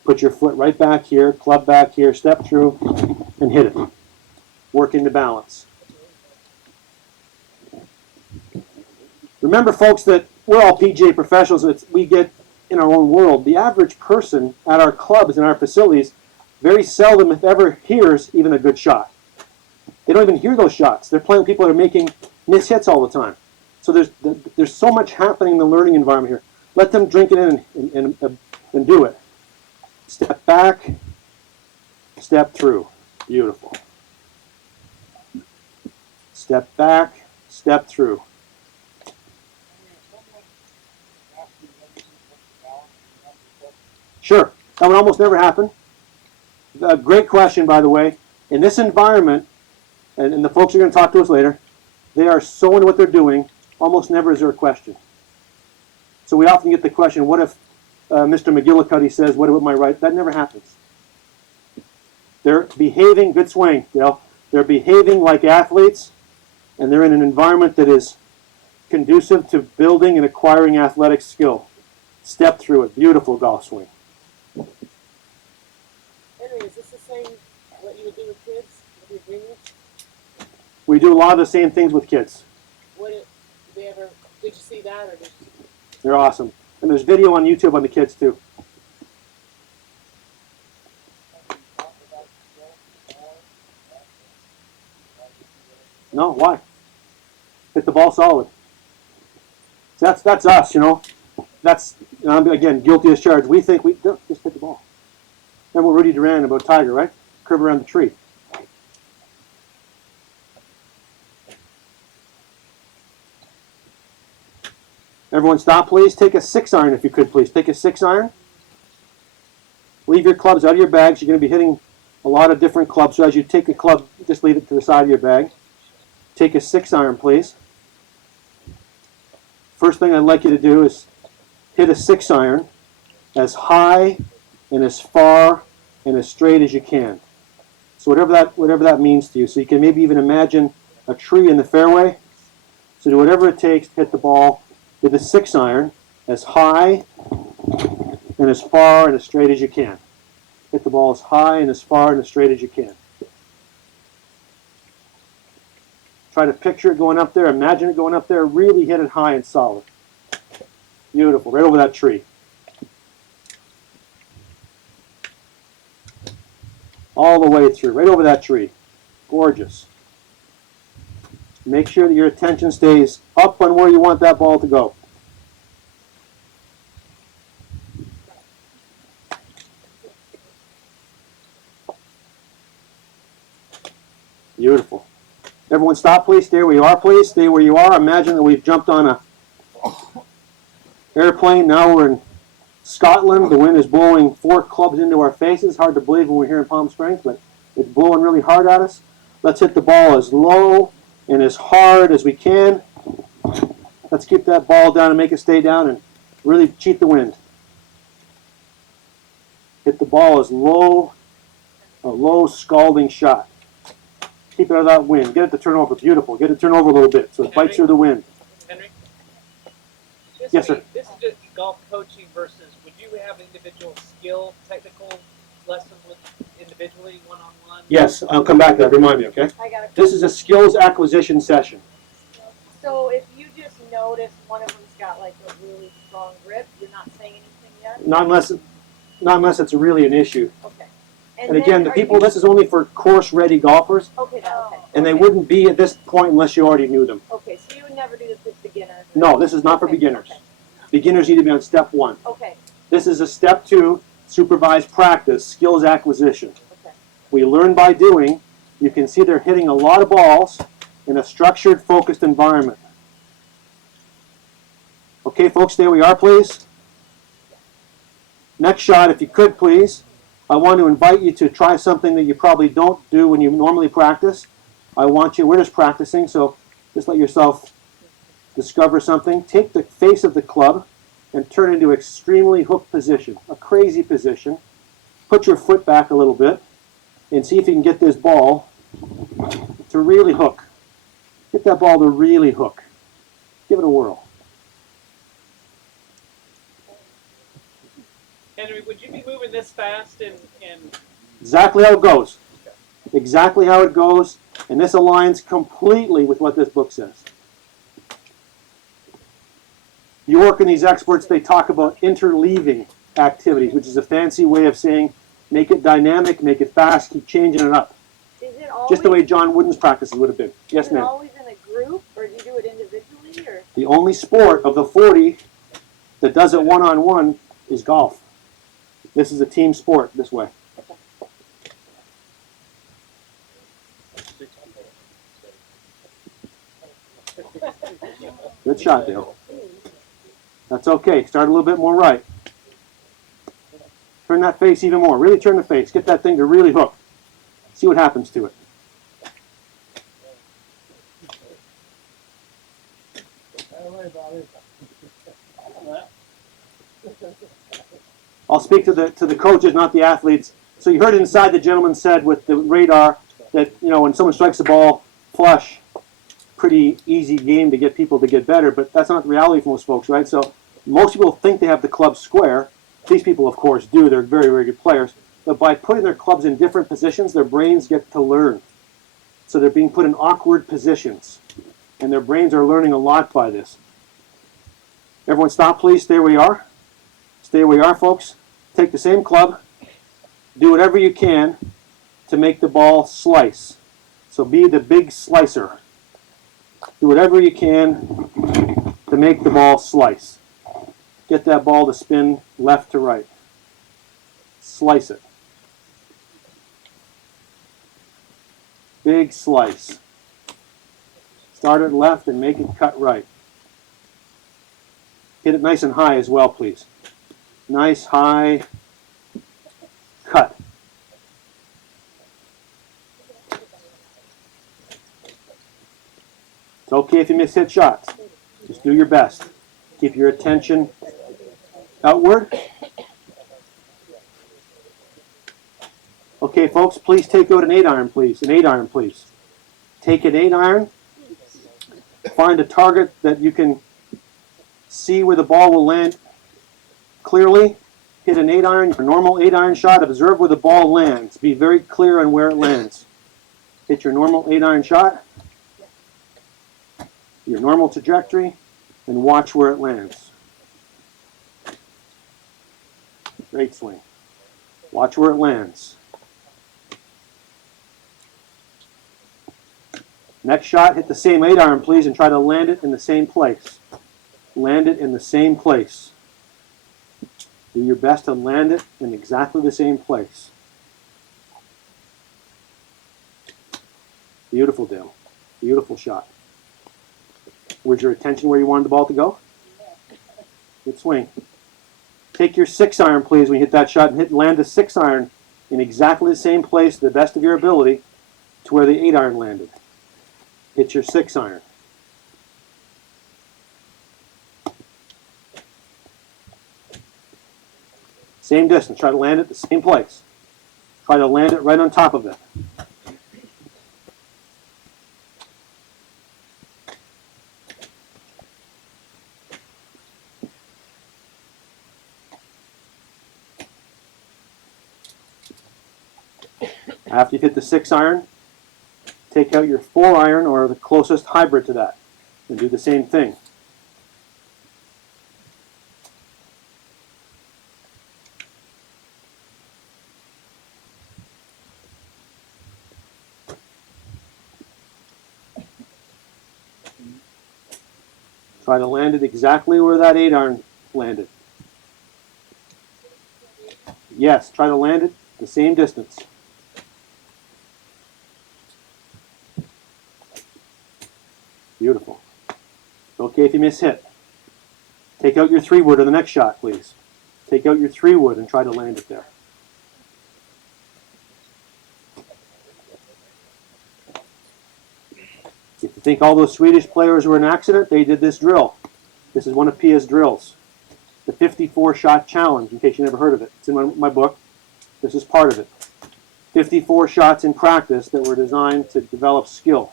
Put your foot right back here, club back here, step through, and hit it. Work into balance. Remember, folks, that we're all PGA professionals. We get in our own world. The average person at our clubs and our facilities very seldom, if ever, hears even a good shot. They don't even hear those shots. They're playing with people that are making miss hits all the time. So there's so much happening in the learning environment here. Let them drink it in and do it. Step back, step through. Beautiful. Step back, step through. Sure, that would almost never happen. A great question, by the way. In this environment, and the folks are going to talk to us later, they are so into what they're doing, almost never is there a question. So we often get the question, what if Mr. McGillicuddy says, what about my right? That never happens. They're behaving, good swing, Dale. They're behaving like athletes, and they're in an environment that is conducive to building and acquiring athletic skill. Step through it. Beautiful golf swing. Henry, is this the same what you would do with kids, with your juniors? We do a lot of the same things with kids. Did you see that, or did you? They're awesome. And there's video on YouTube on the kids, too. No, why? Hit the ball solid. That's us, you know. That's, again, guilty as charged. We think just hit the ball. Remember Rudy Duran about Tiger, right? Curve around the tree. Everyone stop, please. Take a 6-iron if you could, please. Take a 6-iron. Leave your clubs out of your bags. You're going to be hitting a lot of different clubs. So as you take a club, just leave it to the side of your bag. Take a 6-iron, please. First thing I'd like you to do is hit a 6-iron as high and as far and as straight as you can. So whatever that means to you. So you can maybe even imagine a tree in the fairway. So do whatever it takes to hit the ball with a 6-iron as high and as far and as straight as you can. Hit the ball as high and as far and as straight as you can. Try to picture it going up there. Imagine it going up there. Really hit it high and solid. Beautiful. Right over that tree. All the way through. Right over that tree. Gorgeous. Make sure that your attention stays up on where you want that ball to go. Beautiful. Everyone stop, please. Stay where you are, please. Stay where you are. Imagine that we've jumped on a airplane. Now we're in Scotland. The wind is blowing 4 clubs into our faces. Hard to believe when we're here in Palm Springs, but it's blowing really hard at us. Let's hit the ball as low and as hard as we can. Let's keep that ball down and make it stay down and really cheat the wind. Hit the ball as low, a low scalding shot. Keep it out of that wind. Get it to turn over. Beautiful. Get it to turn over a little bit so it bites through the wind. Henry? Yes, sir. This is just golf coaching versus, would you have individual skill, technical lessons with individually, one-on-one? Yes, I'll come back to that. Remind me, okay? I got a This is a skills acquisition session. So if you just notice one of them's got like a really strong grip, you're not saying anything yet? Not unless it's really an issue. Okay. And again, the people, this is only for course-ready golfers, Okay, okay. and they wouldn't be at this point unless you already knew them. Okay, so you would never do this with beginners? No, this is not for beginners. Okay. Beginners need to be on step 1. Okay, This is a step 2, supervised practice, skills acquisition. okay. We learn by doing. You can see they're hitting a lot of balls in a structured, focused environment. Okay, folks, stay where you are, please. Next shot, if you could, please. I want to invite you to try something that you probably don't do when you normally practice. We're just practicing, so just let yourself discover something. Take the face of the club and turn into extremely hooked position, a crazy position. Put your foot back a little bit. and see if you can get this ball to really hook. Get that ball to really hook. Give it a whirl. Henry, would you be moving this fast in Exactly how it goes. Exactly how it goes. And this aligns completely with what this book says. You work in these experts, they talk about interleaving activities, which is a fancy way of saying make it dynamic, make it fast, keep changing it up. Is it always, Just the way John Wooden's practices would have been. Yes, is it ma'am. always in a group, or do you do it individually, or? The only sport of the 40 that does it one-on-one is golf. This is a team sport this way. Good shot, Dale. That's okay. Start a little bit more right. Turn that face even more. Really turn the face. Get that thing to really hook. See what happens to it. Don't worry about it. I'll speak to the coaches, not the athletes. So you heard inside the gentleman said with the radar that, you know, when someone strikes the ball flush, pretty easy game to get people to get better, but that's not the reality for most folks, right? So most people think they have the club square. These people, of course, do. They're very, very good players. But by putting their clubs in different positions, their brains get to learn. So they're being put in awkward positions. And their brains are learning a lot by this. Everyone stop, please. Stay where you are. Stay where you are, folks. Take the same club. Do whatever you can to make the ball slice. So be the big slicer. Do whatever you can to make the ball slice. Get that ball to spin left to right. Slice it. Big slice. Start it left and make it cut right. Hit it nice and high as well, please. Nice, high cut. It's okay if you miss hit shots. Just do your best. Keep your attention outward. Okay, folks, please take out an 8-iron, please. An 8-iron, please. Take an 8-iron. Find a target that you can see where the ball will land clearly. Hit an 8-iron, your normal 8-iron shot. Observe where the ball lands. Be very clear on where it lands. Hit your normal 8-iron shot. Your normal trajectory, and watch where it lands. Great swing. Watch where it lands. Next shot, hit the same 8-iron, please, and try to land it in the same place. Land it in the same place. Do your best to land it in exactly the same place. Beautiful, Dale. Beautiful shot. Was your attention where you wanted the ball to go? Good swing. Take your 6-iron, please, when you hit that shot, and land the 6-iron in exactly the same place, to the best of your ability, to where the 8-iron landed. Hit your 6-iron. Same distance. Try to land it the same place. Try to land it right on top of it. After you hit the 6-iron, take out your 4-iron or the closest hybrid to that and do the same thing. Try to land it exactly where that 8-iron landed. Yes, try to land it the same distance. Beautiful. Okay if you miss hit. Take out your 3-wood on the next shot, please. Take out your 3-wood and try to land it there. If you think all those Swedish players were an accident, they did this drill. This is one of Pia's drills. The 54-shot challenge, in case you never heard of it. It's in my book. This is part of it. 54 shots in practice that were designed to develop skill.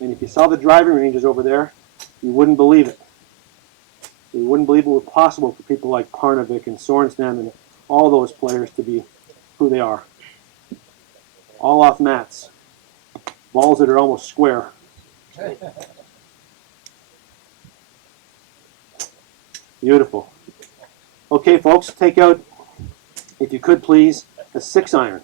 And if you saw the driving ranges over there, you wouldn't believe it. You wouldn't believe it was possible for people like Parnevik and Sorenstam and all those players to be who they are. All off mats. Balls that are almost square. Beautiful. Okay, folks, take out, if you could please, a 6-iron.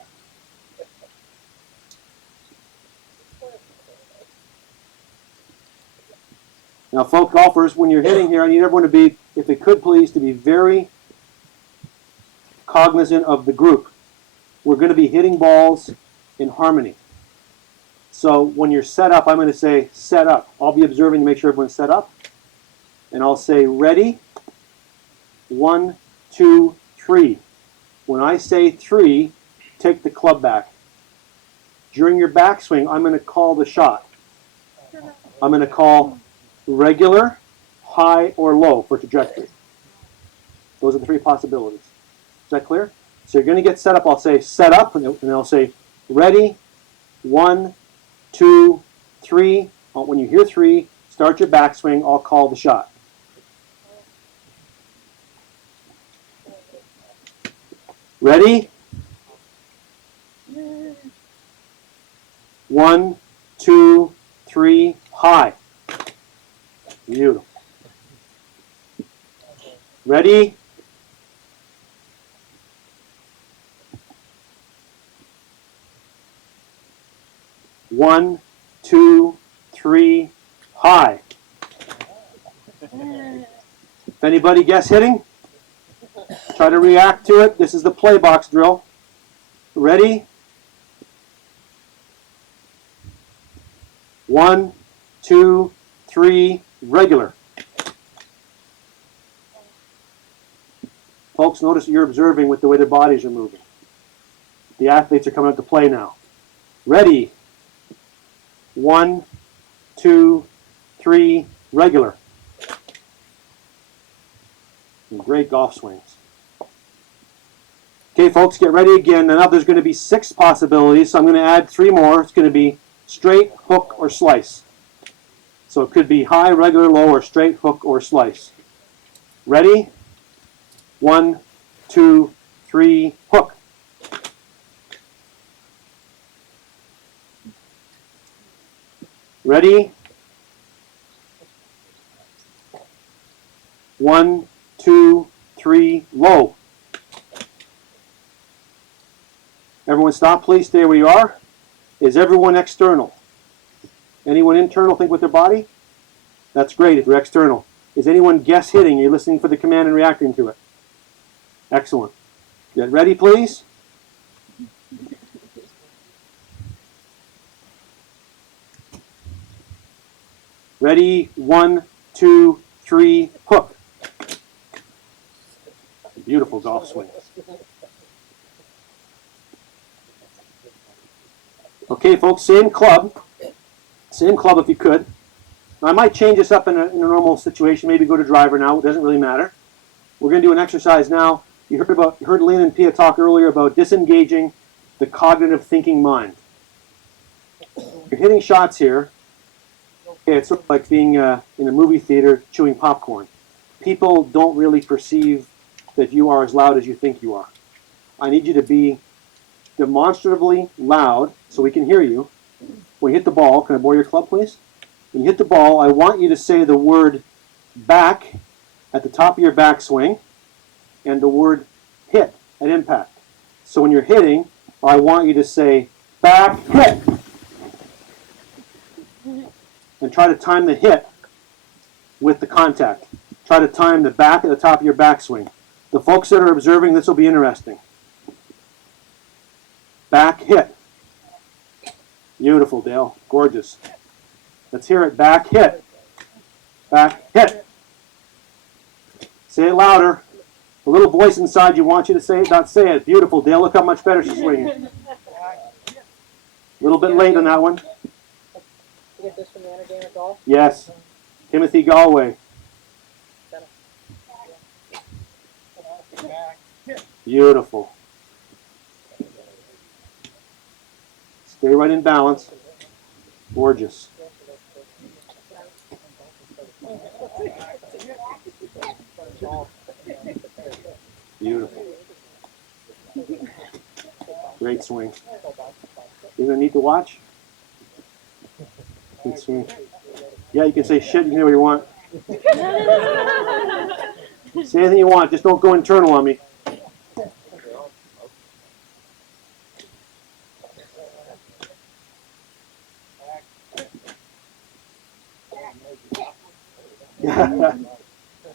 Now, folk golfers, when you're hitting here, I need everyone to be, if it could please, to be very cognizant of the group. We're going to be hitting balls in harmony. So when you're set up, I'm going to say set up. I'll be observing to make sure everyone's set up. And I'll say ready, 1, 2, 3. When I say 3, take the club back. During your backswing, I'm going to call the shot. I'm going to call regular, high, or low for trajectory. Those are the 3 possibilities. Is that clear? So you're going to get set up. I'll say set up, and I'll say ready, 1, 2, 3. When you hear 3, start your backswing. I'll call the shot. Ready? 1, 2, 3, high. Beautiful. Ready? One, 2, 3, high. If anybody guess hitting, try to react to it. This is the play box drill. Ready? 1, 2, 3, regular. Folks, notice you're observing with the way their bodies are moving. The athletes are coming out to play now. Ready? 1, 2, 3, regular. And great golf swings. Okay, folks, get ready again. Now there's going to be 6 possibilities, so I'm going to add 3 more. It's going to be straight, hook, or slice. So it could be high, regular, low, or straight, hook, or slice. Ready? 1, 2, 3, hook. Ready? 1, 2, 3, low. Everyone stop, please. Stay where you are. Is everyone external? Anyone internal think with their body? That's great if you're external. Is anyone guess hitting? You're listening for the command and reacting to it. Excellent. Get ready, please. Ready, 1, 2, 3, hook. Beautiful golf swing. Okay, folks, same club. Same club if you could. Now, I might change this up in a normal situation, maybe go to driver now. It doesn't really matter. We're going to do an exercise now. You heard Lynn and Pia talk earlier about disengaging the cognitive thinking mind. You're hitting shots here. Okay, it's sort of like being in a movie theater chewing popcorn. People don't really perceive that you are as loud as you think you are. I need you to be demonstratively loud so we can hear you. When you hit the ball, can I borrow your club, please? When you hit the ball, I want you to say the word back at the top of your backswing and the word hit at impact. So when you're hitting, I want you to say back, hit. And try to time the hit with the contact. Try to time the back at the top of your backswing. The folks that are observing, this will be interesting. Back, hit. Beautiful, Dale. Gorgeous. Let's hear it. Back, hit. Back, hit. Say it louder. The little voice inside you wants you to say it, not say it. Beautiful, Dale. Look how much better she's swinging. A little bit late on that one. You get this from the Anagram Golf? Yes. Timothy Galway. Beautiful. Stay right in balance. Gorgeous. Beautiful. Great swing. Isn't it neat to watch? Good swing. Yeah, you can say shit, you can do what you want. Say anything you want, just don't go internal on me.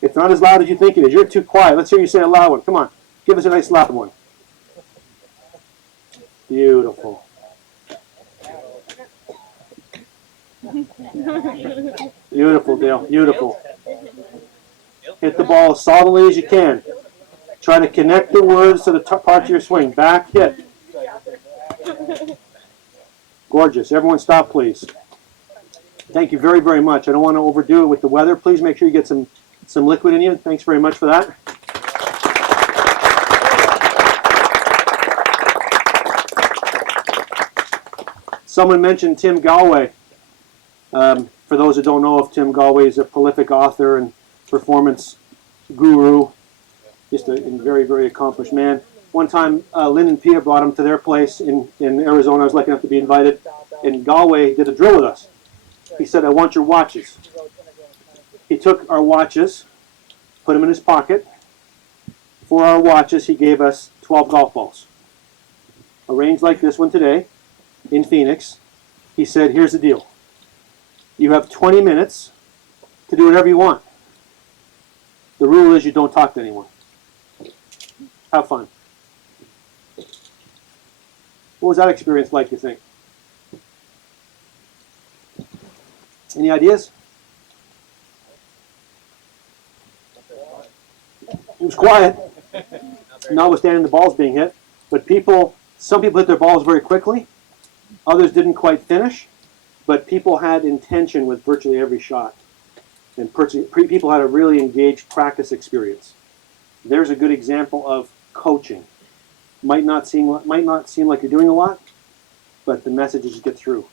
It's not as loud as you think it is. You're too quiet. Let's hear you say a loud one. Come on. Give us a nice loud one. Beautiful. Beautiful, Dale. Beautiful. Hit the ball as solidly as you can. Try to connect the words to the parts of your swing. Back hit. Gorgeous. Everyone stop, please. Thank you very, very much. I don't want to overdo it with the weather. Please make sure you get some liquid in you. Thanks very much for that. Someone mentioned Tim Galway. For those who don't know, if Tim Galway is a prolific author and performance guru, just a very, very accomplished man. One time, Lynn and Pia brought him to their place in Arizona. I was lucky enough to be invited, and Galway did a drill with us. He said, "I want your watches." He took our watches, put them in his pocket. For our watches, he gave us 12 golf balls, arranged like this one today in Phoenix. He said, "Here's the deal. You have 20 minutes to do whatever you want. The rule is you don't talk to anyone. Have fun." What was that experience like, you think? Any ideas? It was quiet, notwithstanding the balls being hit. But some people hit their balls very quickly. Others didn't quite finish. But people had intention with virtually every shot. And people had a really engaged practice experience. There's a good example of coaching. Might not seem like you're doing a lot, but the messages get through.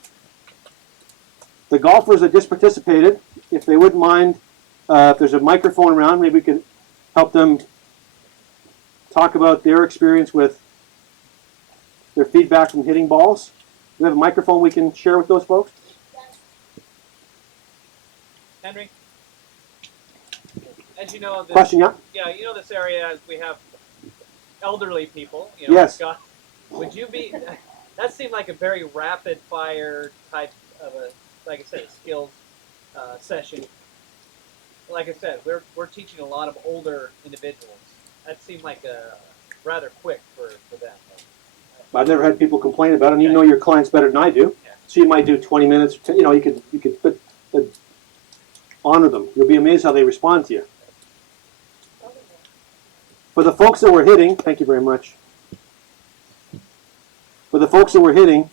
The golfers that just participated, if they wouldn't mind, if there's a microphone around, maybe we could help them talk about their experience with their feedback from hitting balls. Do we have a microphone we can share with those folks? Henry, as you know, Question, yeah? Yeah, you know this area, we have elderly people. Yes. Would you be, that seemed like a very rapid fire type of like I said, a skills session. Like I said, we're teaching a lot of older individuals. That seemed like rather quick for them. I've never had people complain about it, and you know your clients better than I do. Yeah. So you might do 20 minutes, you could but honor them. You'll be amazed how they respond to you. For the folks that were hitting, thank you very much. For the folks that were hitting,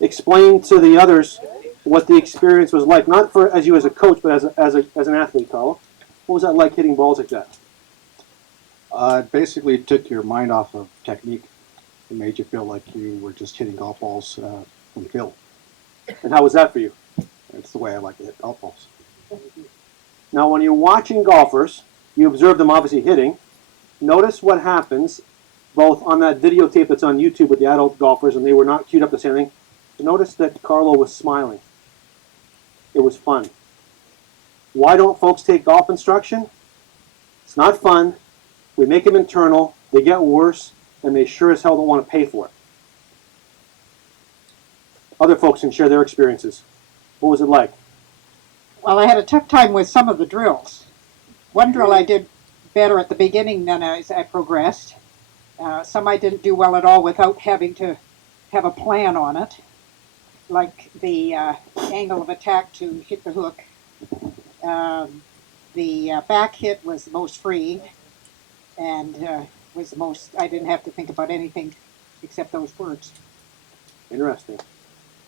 explain to the others what the experience was like, not for as you as a coach, but as an athlete, Carlo. What was that like hitting balls like that? It basically took your mind off of technique. It made you feel like you were just hitting golf balls from feel. And how was that for you? It's the way I like to hit golf balls. Now, when you're watching golfers, you observe them obviously hitting. Notice what happens both on that videotape that's on YouTube with the adult golfers, and they were not queued up to say anything. Notice that Carlo was smiling. It was fun. Why don't folks take golf instruction? It's not fun. We make them internal. They get worse, and they sure as hell don't want to pay for it. Other folks can share their experiences. What was it like? Well, I had a tough time with some of the drills. One drill I did better at the beginning than as I progressed. Some I didn't do well at all without having to have a plan on it, like the angle of attack to hit the hook. The back hit was the most free, and was the most, I didn't have to think about anything except those words. Interesting.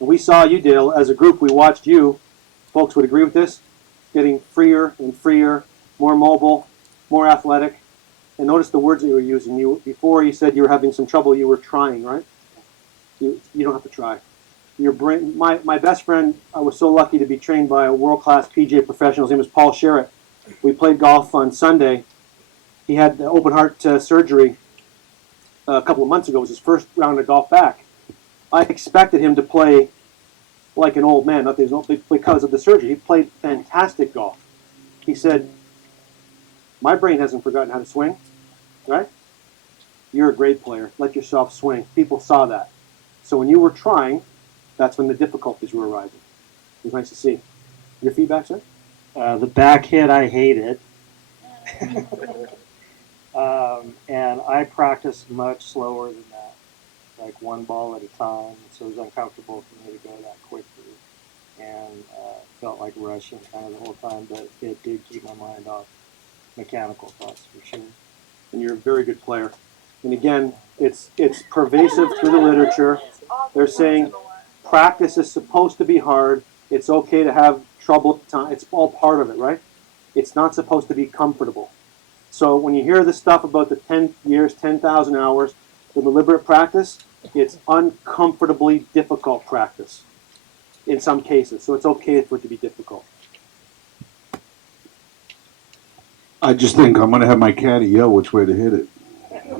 And we saw you, Dale, as a group, we watched you. Folks would agree with this. Getting freer and freer, more mobile, more athletic. And notice the words that you were using. Before you said you were having some trouble, you were trying, right? You don't have to try. your brain. My best friend, I was so lucky to be trained by a world-class PGA professional. His name was Paul Sherritt. We played golf on Sunday. He had open heart surgery a couple of months ago. It was his first round of golf back. I expected him to play like an old man, not that he's because of the surgery. He played fantastic golf. He said, "My brain hasn't forgotten how to swing, right? You're a great player. Let yourself swing." People saw that. So when you were trying, that's when the difficulties were arising. It was nice to see. Your feedback, sir? The back hit, I hated. And I practiced much slower than that, like one ball at a time. So it was uncomfortable for me to go that quickly, and felt like rushing kind of the whole time. But it did keep my mind off mechanical thoughts for sure. And you're a very good player. And again, it's pervasive through the literature. They're saying practice is supposed to be hard. It's okay to have trouble at times. It's all part of it, right? It's not supposed to be comfortable. So when you hear this stuff about the 10 years, 10,000 hours, the deliberate practice, it's uncomfortably difficult practice in some cases. So it's okay for it to be difficult. I just think I'm going to have my caddy yell which way to hit it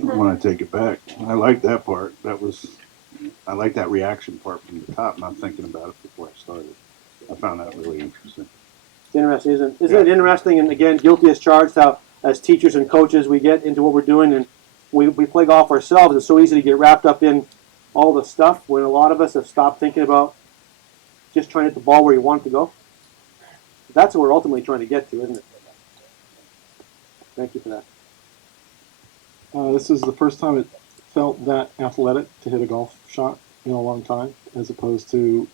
when I take it back. I like that part. I like that reaction part from the top, not thinking about it before I started. I found that really interesting. It's interesting, isn't it interesting? And again, guilty as charged, how as teachers and coaches we get into what we're doing and we play golf ourselves. It's so easy to get wrapped up in all the stuff when a lot of us have stopped thinking about just trying to hit the ball where you want it to go. That's what we're ultimately trying to get to, isn't it? Thank you for that. This is the first time it felt that athletic to hit a golf shot in a long time, as opposed to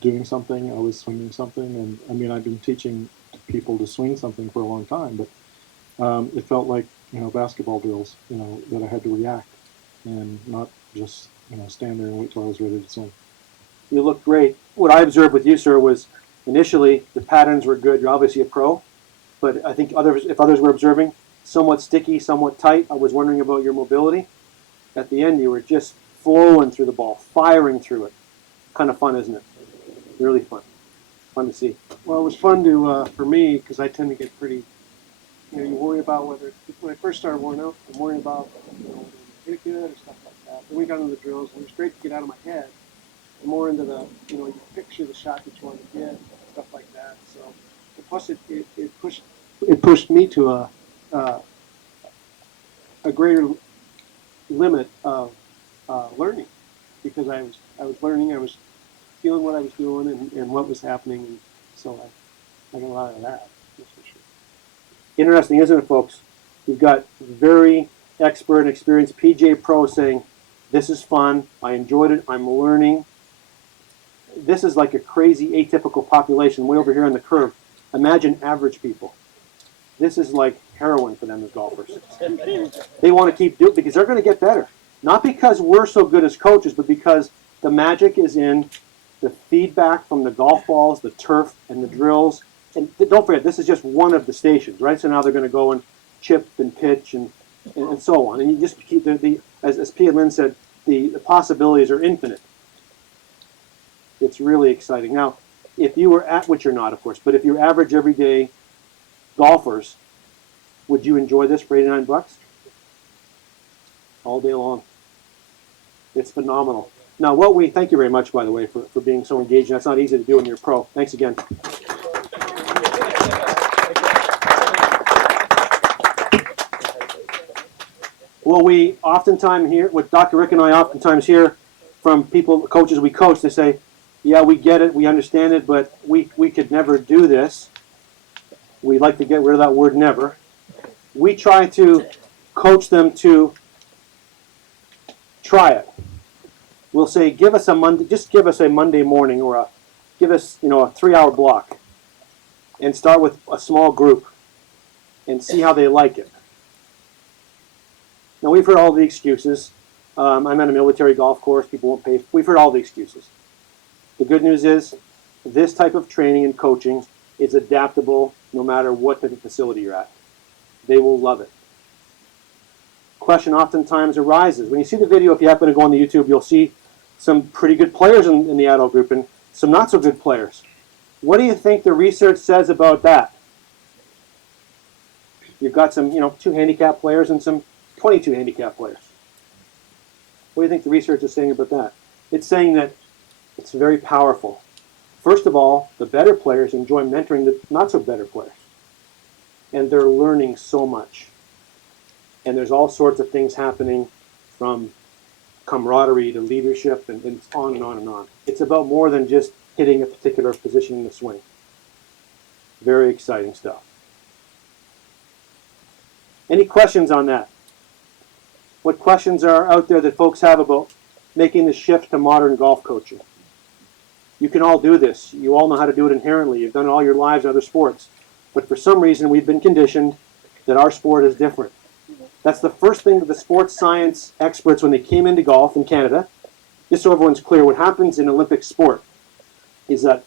doing something. I was swinging something, and I mean, I've been teaching people to swing something for a long time, but it felt like, basketball drills, that I had to react and not just, stand there and wait till I was ready to swing. You look great. What I observed with you, sir, was initially the patterns were good. You're obviously a pro, but I think if others were observing, somewhat sticky, somewhat tight. I was wondering about your mobility. At the end, you were just flowing through the ball, firing through it. Kind of fun, isn't it? Really fun. Fun to see. Well, it was fun for me, because I tend to get pretty, you worry about when I first started warming up, I'm worrying about, hit it good or stuff like that. Then we got into the drills, and it was great to get out of my head. And more into the, you picture the shot that you want to get, stuff like that. So, and plus it pushed me to a greater limit of learning, because I was learning, I was feeling what I was doing and what was happening, and so I got a lot of that. That's for sure. Interesting, isn't it, folks? We've got very expert and experienced PGA pros saying, this is fun, I enjoyed it, I'm learning. This is like a crazy atypical population way over here on the curve. Imagine average people. This is like heroin for them as golfers. They want to keep doing it because they're going to get better. Not because we're so good as coaches, but because the magic is in the feedback from the golf balls, the turf, and the drills. And don't forget, this is just one of the stations, right? So now they're going to go and chip and pitch and so on. And you just keep as P. and Lynn said, the possibilities are infinite. It's really exciting. Now, if you were which you're not, of course, but if you're average everyday golfers, would you enjoy this for $89? All day long. It's phenomenal. Now, thank you very much, by the way, for being so engaged. That's not easy to do when you're a pro. Thanks again. Well, we oftentimes hear, what Dr. Rick and I oftentimes hear from people, coaches we coach, they say, yeah, we get it, we understand it, but we could never do this. We like to get rid of that word never. We try to coach them to try it. We'll say, give us a Monday morning, or give us a 3-hour block, and start with a small group and see how they like it. Now, we've heard all the excuses. I'm at a military golf course, people won't pay. We've heard all the excuses. The good news is this type of training and coaching is adaptable no matter what type of facility you're at. They will love it. Question oftentimes arises. When you see the video, if you happen to go on the YouTube, you'll see some pretty good players in the adult group and some not so good players. What do you think the research says about that? You've got some, 2 handicap players and some 22 handicap players. What do you think the research is saying about that? It's saying that it's very powerful. First of all, the better players enjoy mentoring the not so better players. And they're learning so much. And there's all sorts of things happening, from camaraderie to leadership and on and on and on. It's about more than just hitting a particular position in the swing. Very exciting stuff. Any questions on that? What questions are out there that folks have about making the shift to modern golf coaching? You can all do this. You all know how to do it inherently. You've done it all your lives in other sports. But for some reason, we've been conditioned that our sport is different. That's the first thing that the sports science experts, when they came into golf in Canada, just so everyone's clear, what happens in Olympic sport is that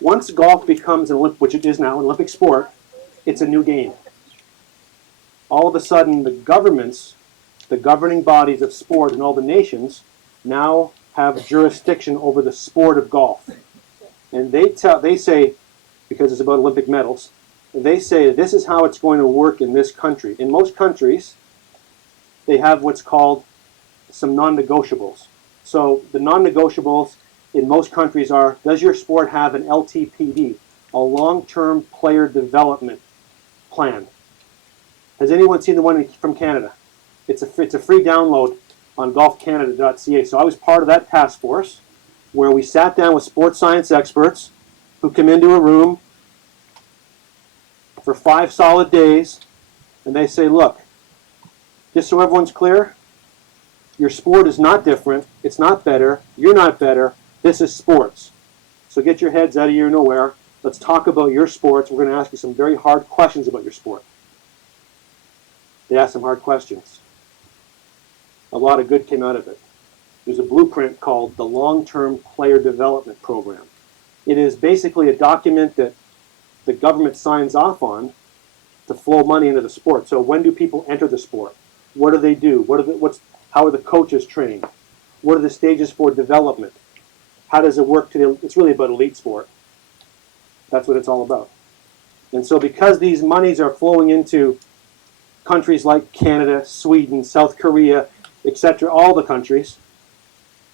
once golf becomes an Olympic, which it is now, an Olympic sport, it's a new game. All of a sudden, the governments, the governing bodies of sport in all the nations, now have jurisdiction over the sport of golf. And they say, because it's about Olympic medals, they say this is how it's going to work in this country. In most countries, they have what's called some non-negotiables. So the non-negotiables in most countries are, does your sport have an LTPD, a long-term player development plan? Has anyone seen the one from Canada? It's a free download on golfcanada.ca. So I was part of that task force where we sat down with sports science experts who come into a room for 5 solid days, and they say, look, just so everyone's clear, your sport is not different, it's not better, you're not better, this is sports. So get your heads out of your nowhere, let's talk about your sports, we're going to ask you some very hard questions about your sport. They asked some hard questions. A lot of good came out of it. There's a blueprint called the Long-Term Player Development Program. It is basically a document that the government signs off on to flow money into the sport. So when do people enter the sport? What do they do? How are the coaches trained? What are the stages for development? How does it work it's really about elite sport. That's what it's all about. And so because these monies are flowing into countries like Canada, Sweden, South Korea, etc., all the countries,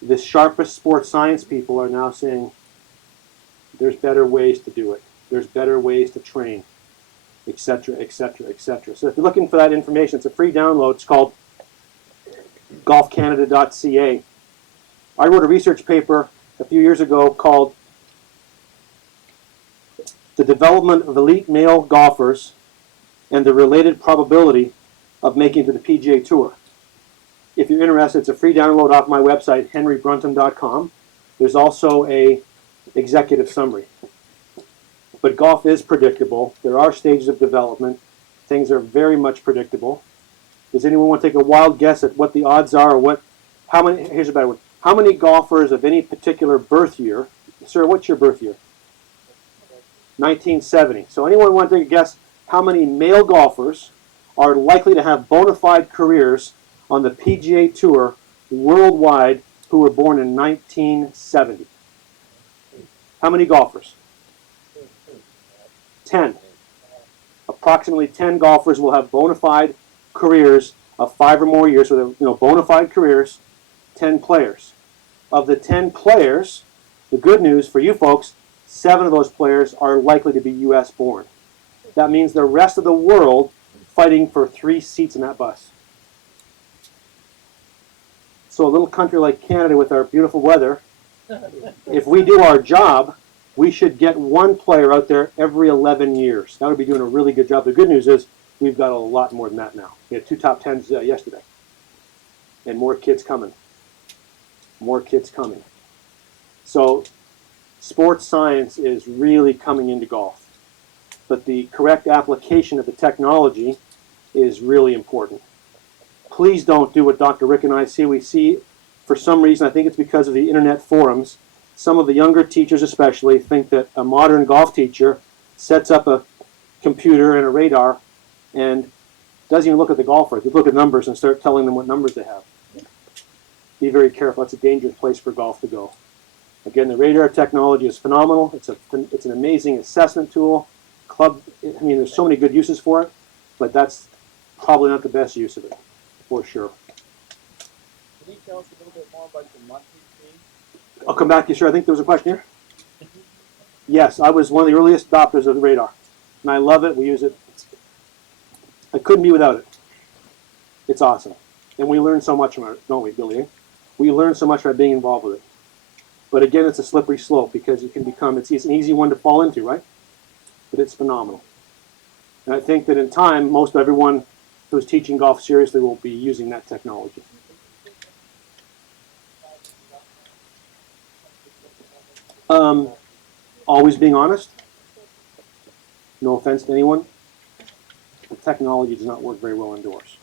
the sharpest sports science people are now saying there's better ways to do it. There's better ways to train, etc., etc., etc. So if you're looking for that information, it's a free download. It's called golfcanada.ca. I wrote a research paper a few years ago called The Development of Elite Male Golfers and the Related Probability of Making it to the PGA Tour. If you're interested, it's a free download off my website, henrybrunton.com. There's also a executive summary. But golf is predictable. There are stages of development. Things are very much predictable. Does anyone want to take a wild guess at what the odds are, or here's a better one. How many golfers of any particular birth year, sir, what's your birth year? 1970. So anyone want to take a guess how many male golfers are likely to have bona fide careers on the PGA Tour worldwide who were born in 1970? How many golfers? 10. Approximately 10 golfers will have bona fide careers of 5 or more years. So they're, bona fide careers, 10 players. Of the 10 players, the good news for you folks, 7 of those players are likely to be U.S. born. That means the rest of the world fighting for 3 seats in that bus. So a little country like Canada with our beautiful weather, if we do our job, we should get 1 player out there every 11 years. That would be doing a really good job. The good news is we've got a lot more than that now. We had 2 top 10s yesterday. And more kids coming. More kids coming. So sports science is really coming into golf. But the correct application of the technology is really important. Please don't do what Dr. Rick and I see. We see, for some reason, I think it's because of the internet forums, some of the younger teachers especially think that a modern golf teacher sets up a computer and a radar and doesn't even look at the golfer. They look at numbers and start telling them what numbers they have. be very careful. That's a dangerous place for golf to go. Again, the radar technology is phenomenal. It's an amazing assessment tool. I mean, there's so many good uses for it, but that's probably not the best use of it, for sure. Can you tell us a little bit more about your monthly fee? I'll come back to you, sir. I think there was a question here. Yes, I was one of the earliest adopters of the radar, and I love it. We use it. I couldn't be without it. It's awesome, and we learn so much from it, don't we, Billy? We learn so much by being involved with it. But again, it's a slippery slope because it can become, it's an easy one to fall into, right? But it's phenomenal. And I think that in time, most everyone who's teaching golf seriously will be using that technology. Always being honest. No offense to anyone. The technology does not work very well indoors.